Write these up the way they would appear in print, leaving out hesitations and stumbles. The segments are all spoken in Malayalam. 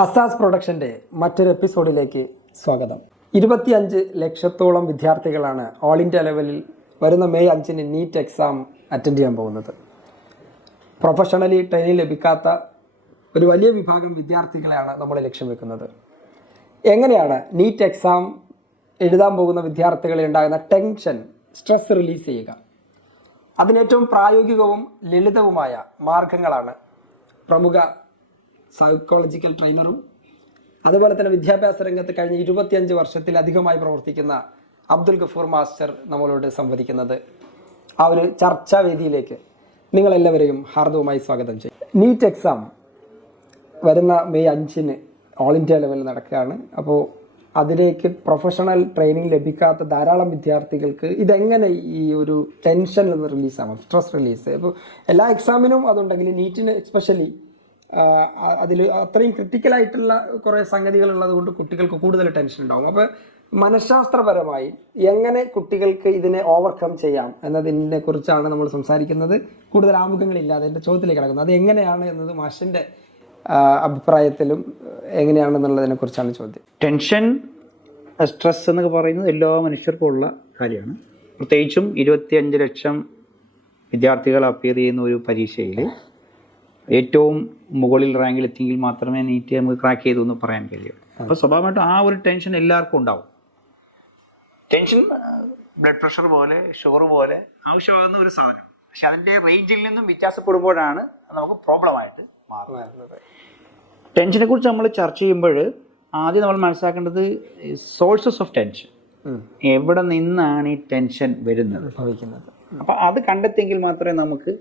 അസാസ് പ്രൊഡക്ഷൻ്റെ മറ്റൊരു എപ്പിസോഡിലേക്ക് സ്വാഗതം. 25 ലക്ഷത്തോളം വിദ്യാർത്ഥികളാണ് ഓൾ ഇന്ത്യ ലെവലിൽ വരുന്ന മെയ് 5-ന് നീറ്റ് എക്സാം അറ്റൻഡ് ചെയ്യാൻ പോകുന്നത്. പ്രൊഫഷണലി ട്രെയിനിങ് ലഭിക്കാത്ത ഒരു വലിയ വിഭാഗം വിദ്യാർത്ഥികളെയാണ് നമ്മൾ ലക്ഷ്യം വെക്കുന്നത്. എങ്ങനെയാണ് നീറ്റ് എക്സാം എഴുതാൻ പോകുന്ന വിദ്യാർത്ഥികളിൽ ഉണ്ടാകുന്ന ടെൻഷൻ, സ്ട്രെസ് റിലീസ് ചെയ്യുക? അതിനേറ്റവും പ്രായോഗികവും ലളിതവുമായ മാർഗങ്ങളാണ് പ്രമുഖ സൈക്കോളജിക്കൽ ട്രെയിനറും അതുപോലെ തന്നെ വിദ്യാഭ്യാസ രംഗത്ത് കഴിഞ്ഞ 25 വർഷത്തിലധികമായി പ്രവർത്തിക്കുന്ന അബ്ദുൽ ഗഫൂർ മാസ്റ്റർ നമ്മളോട് സംവദിക്കുന്നത്. ആ ഒരു ചർച്ചാ വേദിയിലേക്ക് നിങ്ങളെല്ലാവരെയും ഹാർദവുമായി സ്വാഗതം ചെയ്യും. നീറ്റ് എക്സാം വരുന്ന മെയ് 5-ന് ഓൾ ഇന്ത്യ ലെവലിൽ നടക്കുകയാണ്. അപ്പോൾ അതിലേക്ക് പ്രൊഫഷണൽ ട്രെയിനിങ് ലഭിക്കാത്ത ധാരാളം വിദ്യാർത്ഥികൾക്ക് ഇതെങ്ങനെ ഈ ഒരു ടെൻഷനിൽ നിന്ന് റിലീസാകും, സ്ട്രെസ് റിലീസ്? ഇപ്പോൾ എല്ലാ എക്സാമിനും അതുണ്ടെങ്കിൽ നീറ്റിന് എസ്പെഷ്യലി അതിൽ അത്രയും ക്രിട്ടിക്കലായിട്ടുള്ള കുറേ സംഗതികൾ ഉള്ളത് കൊണ്ട് കുട്ടികൾക്ക് കൂടുതൽ ടെൻഷൻ ഉണ്ടാകും. അപ്പോൾ മനഃശാസ്ത്രപരമായി എങ്ങനെ കുട്ടികൾക്ക് ഇതിനെ ഓവർകം ചെയ്യാം എന്നതിനെ കുറിച്ചാണ് നമ്മൾ സംസാരിക്കുന്നത്. കൂടുതൽ ആമുഖങ്ങളില്ലാതെ എൻ്റെ ചോദ്യത്തിലേക്ക് കിടക്കുന്നത് അത് എങ്ങനെയാണ് എന്നത് മാഷിൻ്റെ അഭിപ്രായത്തിലും എങ്ങനെയാണെന്നുള്ളതിനെ കുറിച്ചാണ് ചോദ്യം. ടെൻഷൻ, സ്ട്രെസ് എന്നൊക്കെ പറയുന്നത് എല്ലാ മനുഷ്യർക്കും ഉള്ള കാര്യമാണ്. പ്രത്യേകിച്ചും 25 ലക്ഷം വിദ്യാർത്ഥികൾ അപ്പിയർ ചെയ്യുന്ന ഒരു പരീക്ഷയിൽ ഏറ്റവും മുകളിൽ റാങ്കിൽ എത്തിയെങ്കിൽ മാത്രമേ നീറ്റ് നമുക്ക് ക്രാക്ക് ചെയ്തു എന്ന് പറയാൻ കഴിയൂ. അപ്പോൾ സ്വാഭാവികമായിട്ടും ആ ഒരു ടെൻഷൻ എല്ലാവർക്കും ഉണ്ടാവും. ടെൻഷൻ ബ്ലഡ് പ്രഷർ പോലെ, ഷുഗർ പോലെ ആവശ്യമാകുന്ന ഒരു സാധനം. പക്ഷെ അതിൻ്റെ റേഞ്ചിൽ നിന്നും വ്യത്യാസപ്പെടുമ്പോഴാണ് നമുക്ക് പ്രോബ്ലമായിട്ട് മാറുന്നത്. ടെൻഷനെ കുറിച്ച് നമ്മൾ ചർച്ച ചെയ്യുമ്പോൾ ആദ്യം നമ്മൾ മനസ്സിലാക്കേണ്ടത് സോഴ്സസ് ഓഫ് ടെൻഷൻ. എവിടെ നിന്നാണ് ഈ ടെൻഷൻ വരുന്നത്? അപ്പോൾ അത് കണ്ടെത്തിയെങ്കിൽ മാത്രമേ നമുക്ക്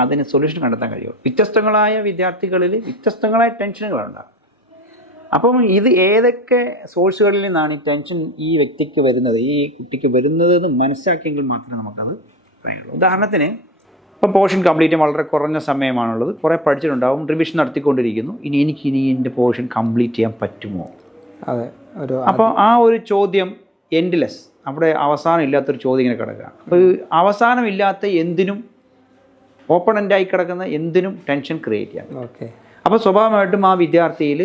അതിന് സൊല്യൂഷൻ കണ്ടെത്താൻ കഴിയുള്ളൂ. വ്യത്യസ്തങ്ങളായ വിദ്യാർത്ഥികളിൽ വ്യത്യസ്തങ്ങളായ ടെൻഷനുകളുണ്ടാകും. അപ്പം ഇത് ഏതൊക്കെ സോഴ്സുകളിൽ നിന്നാണ് ഈ ടെൻഷൻ ഈ വ്യക്തിക്ക് വരുന്നത്, ഈ കുട്ടിക്ക് വരുന്നത് എന്ന് മനസ്സിലാക്കിയെങ്കിൽ മാത്രമേ നമുക്കത് പറയുള്ളൂ. ഉദാഹരണത്തിന് ഇപ്പം പോർഷൻ കംപ്ലീറ്റ് ചെയ്യാൻ വളരെ കുറഞ്ഞ സമയമാണുള്ളത്, കുറേ പഠിച്ചിട്ടുണ്ടാവും, റിവിഷൻ നടത്തിക്കൊണ്ടിരിക്കുന്നു. ഇനി എൻ്റെ പോർഷൻ കംപ്ലീറ്റ് ചെയ്യാൻ പറ്റുമോ? അപ്പോൾ ആ ഒരു ചോദ്യം എൻഡ്ലെസ്, അവിടെ അവസാനം ഇല്ലാത്തൊരു ചോദ്യം ഇങ്ങനെ കിടക്കുക. അപ്പോൾ അവസാനമില്ലാത്ത എന്തിനും, ഓപ്പണൻ്റായി കിടക്കുന്ന എന്തിനും ടെൻഷൻ ക്രിയേറ്റ് ചെയ്യാം. അപ്പോൾ സ്വാഭാവികമായിട്ടും ആ വിദ്യാർത്ഥിയിൽ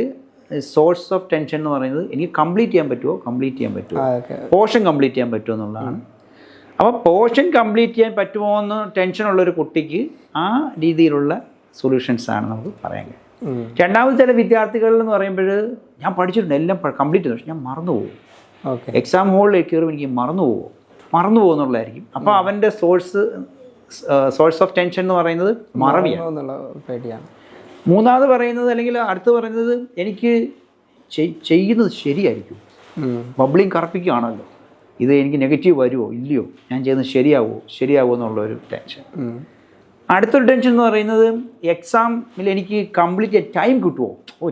സോഴ്സ് ഓഫ് ടെൻഷൻ എന്ന് പറയുന്നത് എനിക്ക് കംപ്ലീറ്റ് ചെയ്യാൻ പറ്റുമോ, പോർഷൻ കംപ്ലീറ്റ് ചെയ്യാൻ പറ്റുമോ എന്നുള്ളതാണ്. അപ്പോൾ പോർഷൻ കംപ്ലീറ്റ് ചെയ്യാൻ പറ്റുമോ എന്ന് ടെൻഷനുള്ളൊരു കുട്ടിക്ക് ആ രീതിയിലുള്ള സൊല്യൂഷൻസാണ് നമുക്ക് പറയാൻ കഴിയും. രണ്ടാമത് ചില വിദ്യാർത്ഥികളിൽ എന്ന് പറയുമ്പോൾ ഞാൻ പഠിച്ചിട്ടുണ്ട്, എല്ലാം കംപ്ലീറ്റ് ചെയ്തു, പക്ഷെ ഞാൻ മറന്നുപോകും. എക്സാം ഹോളിലേക്ക് കയറുമ്പോൾ എനിക്ക് മറന്നു പോകുന്നുള്ളതായിരിക്കും. അപ്പോൾ അവൻ്റെ സോഴ്സ് ഓഫ് ടെൻഷൻ എന്ന് പറയുന്നത് മറവിയാണ്. മൂന്നാമത് പറയുന്നത്, അല്ലെങ്കിൽ അടുത്ത് പറയുന്നത്, എനിക്ക് ചെയ്യുന്നത് ശരിയായിരിക്കും, ബബ്ലിങ് കറപ്പിക്കുകയാണല്ലോ, ഇത് എനിക്ക് നെഗറ്റീവ് വരുമോ ഇല്ലയോ, ഞാൻ ചെയ്യുന്നത് ശരിയാവുമോ എന്നുള്ളൊരു ടെൻഷൻ. അടുത്തൊരു ടെൻഷൻ എന്ന് പറയുന്നത്, എക്സാമിൽ എനിക്ക് കംപ്ലീറ്റ് ടൈം കിട്ടുമോ,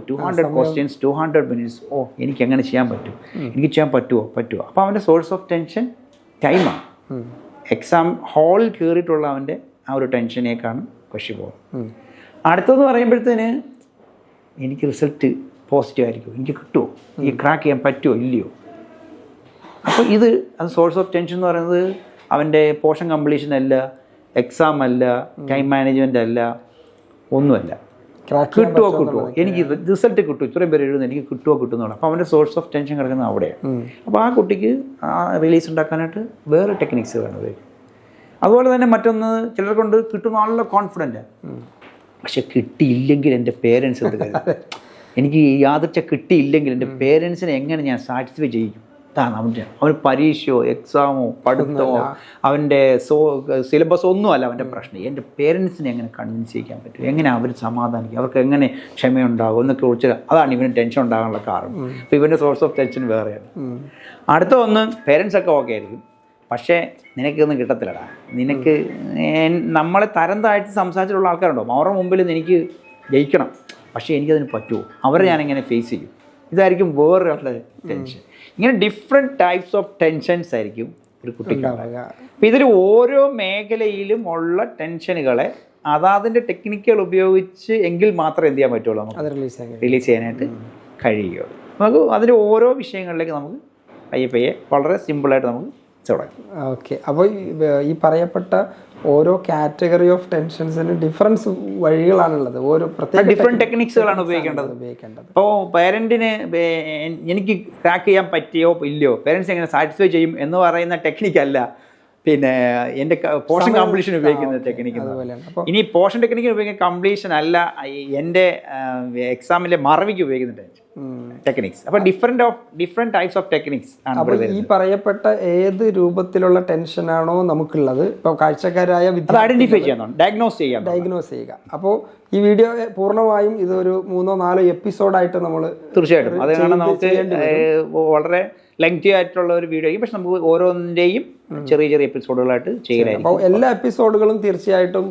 200 ക്വസ്റ്റ്യൻസ് 200 മിനിറ്റ്സ്, എനിക്ക് എങ്ങനെ ചെയ്യാൻ പറ്റുമോ. അപ്പോൾ അവൻ്റെ സോഴ്സ് ഓഫ് ടെൻഷൻ ടൈമാണ്. എക്സാം ഹാളിൽ കയറിയിട്ടുള്ള അവൻ്റെ ആ ഒരു ടെൻഷനേക്കാണ് പക്ഷി പോകുന്നത്. അടുത്തതെന്ന് പറയുമ്പോഴത്തേന് എനിക്ക് റിസൾട്ട് പോസിറ്റീവ് ആയിരിക്കും, എനിക്ക് കിട്ടുമോ, ഈ ക്രാക്ക് ചെയ്യാൻ പറ്റുമോ ഇല്ലയോ. അപ്പോൾ അത് സോഴ്സ് ഓഫ് ടെൻഷൻ എന്ന് പറയുന്നത് അവൻ്റെ പോർഷൻ കംപ്ലീഷൻ അല്ല, എക്സാം അല്ല, ടൈം മാനേജ്മെൻ്റ് അല്ല, ഒന്നുമല്ല. കിട്ടുമോ, എനിക്ക് റിസൾട്ട് കിട്ടും, ഇത്രയും പേര് എഴുതുന്നത്, എനിക്ക് കിട്ടുമോ എന്നുള്ള. അപ്പോൾ അവൻ്റെ സോഴ്സ് ഓഫ് ടെൻഷൻ കിടക്കുന്നത് അവിടെയാണ്. അപ്പോൾ ആ കുട്ടിക്ക് റിലീസ് ഉണ്ടാക്കാനായിട്ട് വേറെ ടെക്നിക്സ് വേണത്. അതുപോലെ തന്നെ മറ്റൊന്ന്, ചിലർ കൊണ്ട് കിട്ടുന്ന നല്ല കോൺഫിഡൻറ്റ്, പക്ഷെ കിട്ടിയില്ലെങ്കിൽ എൻ്റെ പേരൻസ് എന്ത് കാര്യം, എനിക്ക് യാതൊരു കിട്ടിയില്ലെങ്കിൽ എൻ്റെ പേരൻസിനെ എങ്ങനെ ഞാൻ സാറ്റിസ്ഫൈ ചെയ്യും? ഇതാണ് അവന് പരീക്ഷയോ എക്സാമോ പഠിത്തമോ അവൻ്റെ സിലബസ് ഒന്നുമല്ല അവൻ്റെ പ്രശ്നം. എൻ്റെ പേരൻസിനെ എങ്ങനെ കൺവിൻസ് ചെയ്യിക്കാൻ പറ്റും, എങ്ങനെ അവർ സമാധാനിക്കും, അവർക്ക് എങ്ങനെ ക്ഷമയുണ്ടാകും എന്നൊക്കെ കുറിച്ച്, അതാണ് ഇവന് ടെൻഷൻ ഉണ്ടാകാനുള്ള കാരണം. അപ്പോൾ ഇവൻ്റെ സോഴ്സ് ഓഫ് ടെൻഷൻ വേറെയാണ്. അടുത്ത ഒന്ന്, പേരൻസൊക്കെ ഓക്കെ ആയിരിക്കും, പക്ഷേ നിനക്കൊന്നും കിട്ടത്തില്ലടാ, നിനക്ക് നമ്മളെ തരം താഴ്ത്തി സംസാരിച്ചിട്ടുള്ള ആൾക്കാരുണ്ടോ, അവരുടെ മുമ്പിൽ എനിക്ക് ജയിക്കണം, പക്ഷേ എനിക്കതിന് പറ്റുമോ, അവരെ ഞാനെങ്ങനെ ഫേസ് ചെയ്യും, ഇതായിരിക്കും വേറൊരാളുടെ ടെൻഷൻ. ഇങ്ങനെ ഡിഫറെൻറ്റ് ടൈപ്സ് ഓഫ് ടെൻഷൻസ് ആയിരിക്കും ഒരു കുട്ടിക്ക്. അപ്പോൾ ഇതിൽ ഓരോ മേഖലയിലും ഉള്ള ടെൻഷനുകളെ അതിൻ്റെ ടെക്നിക്കുകൾ ഉപയോഗിച്ച് എങ്കിൽ മാത്രമേ എന്ത് ചെയ്യാൻ പറ്റുള്ളൂ, നമുക്ക് റിലീസ് ചെയ്യാനായിട്ട് കഴിയുകയുള്ളൂ. നമുക്ക് അതിൻ്റെ ഓരോ വിഷയങ്ങളിലേക്ക് നമുക്ക് പയ്യെ വളരെ സിമ്പിളായിട്ട് നമുക്ക് തുടങ്ങി. ഓക്കെ. അപ്പോൾ ഈ പറയപ്പെട്ട ഓരോ കാറ്റഗറി ഓഫ് ടെൻഷൻസിന് ഡിഫറൻസ് വഴികളാണുള്ളത്, ഓരോ പ്രത്യേക ഡിഫറെൻറ്റ് ടെക്നിക്സുകളാണ് ഉപയോഗിക്കേണ്ടത്. ഇപ്പോൾ പേരൻറ്റിന് എനിക്ക് ക്രാക്ക് ചെയ്യാൻ പറ്റിയോ ഇല്ലയോ, പേരൻസ് എങ്ങനെ സാറ്റിസ്ഫൈ ചെയ്യും എന്ന് പറയുന്ന ടെക്നിക്കല്ല പിന്നെ എൻ്റെ പോർഷൻ കംപ്ലീഷൻ ഉപയോഗിക്കുന്ന ടെക്നിക്ക്. ഇനി പോർഷൻ ടെക്നിക്ക് ഉപയോഗിക്കുന്ന കംപ്ലീഷൻ അല്ല എൻ്റെ എക്സാമിലെ മറവിക്ക് ഉപയോഗിക്കുന്ന ടെക്നിക്സ്. അപ്പോൾ ഡിഫറെൻറ്റ് ടൈപ്സ് ഓഫ് ടെക്നിക്സ് ആണ്. അപ്പോൾ ഈ പറയപ്പെട്ട ഏത് രൂപത്തിലുള്ള ടെൻഷനാണോ നമുക്കുള്ളത്, ഇപ്പോൾ കാഴ്ചക്കാരായ ഐഡന്റിഫൈ ചെയ്യാൻ, ഡയഗ്നോസ് ചെയ്യുക. അപ്പോൾ ഈ വീഡിയോ പൂർണ്ണമായും ഇതൊരു 3-4 എപ്പിസോഡായിട്ട് നമ്മൾ തീർച്ചയായിട്ടും അത് കാരണം നമുക്ക് വളരെ ലെങ്തി ആയിട്ടുള്ള ഒരു വീഡിയോ ആയിരിക്കും. പക്ഷെ നമുക്ക് ഓരോന്നിൻ്റെയും ചെറിയ ചെറിയ എപ്പിസോഡുകളായിട്ട് ചെയ്യലായിരിക്കും. അപ്പോൾ എല്ലാ എപ്പിസോഡുകളും തീർച്ചയായിട്ടും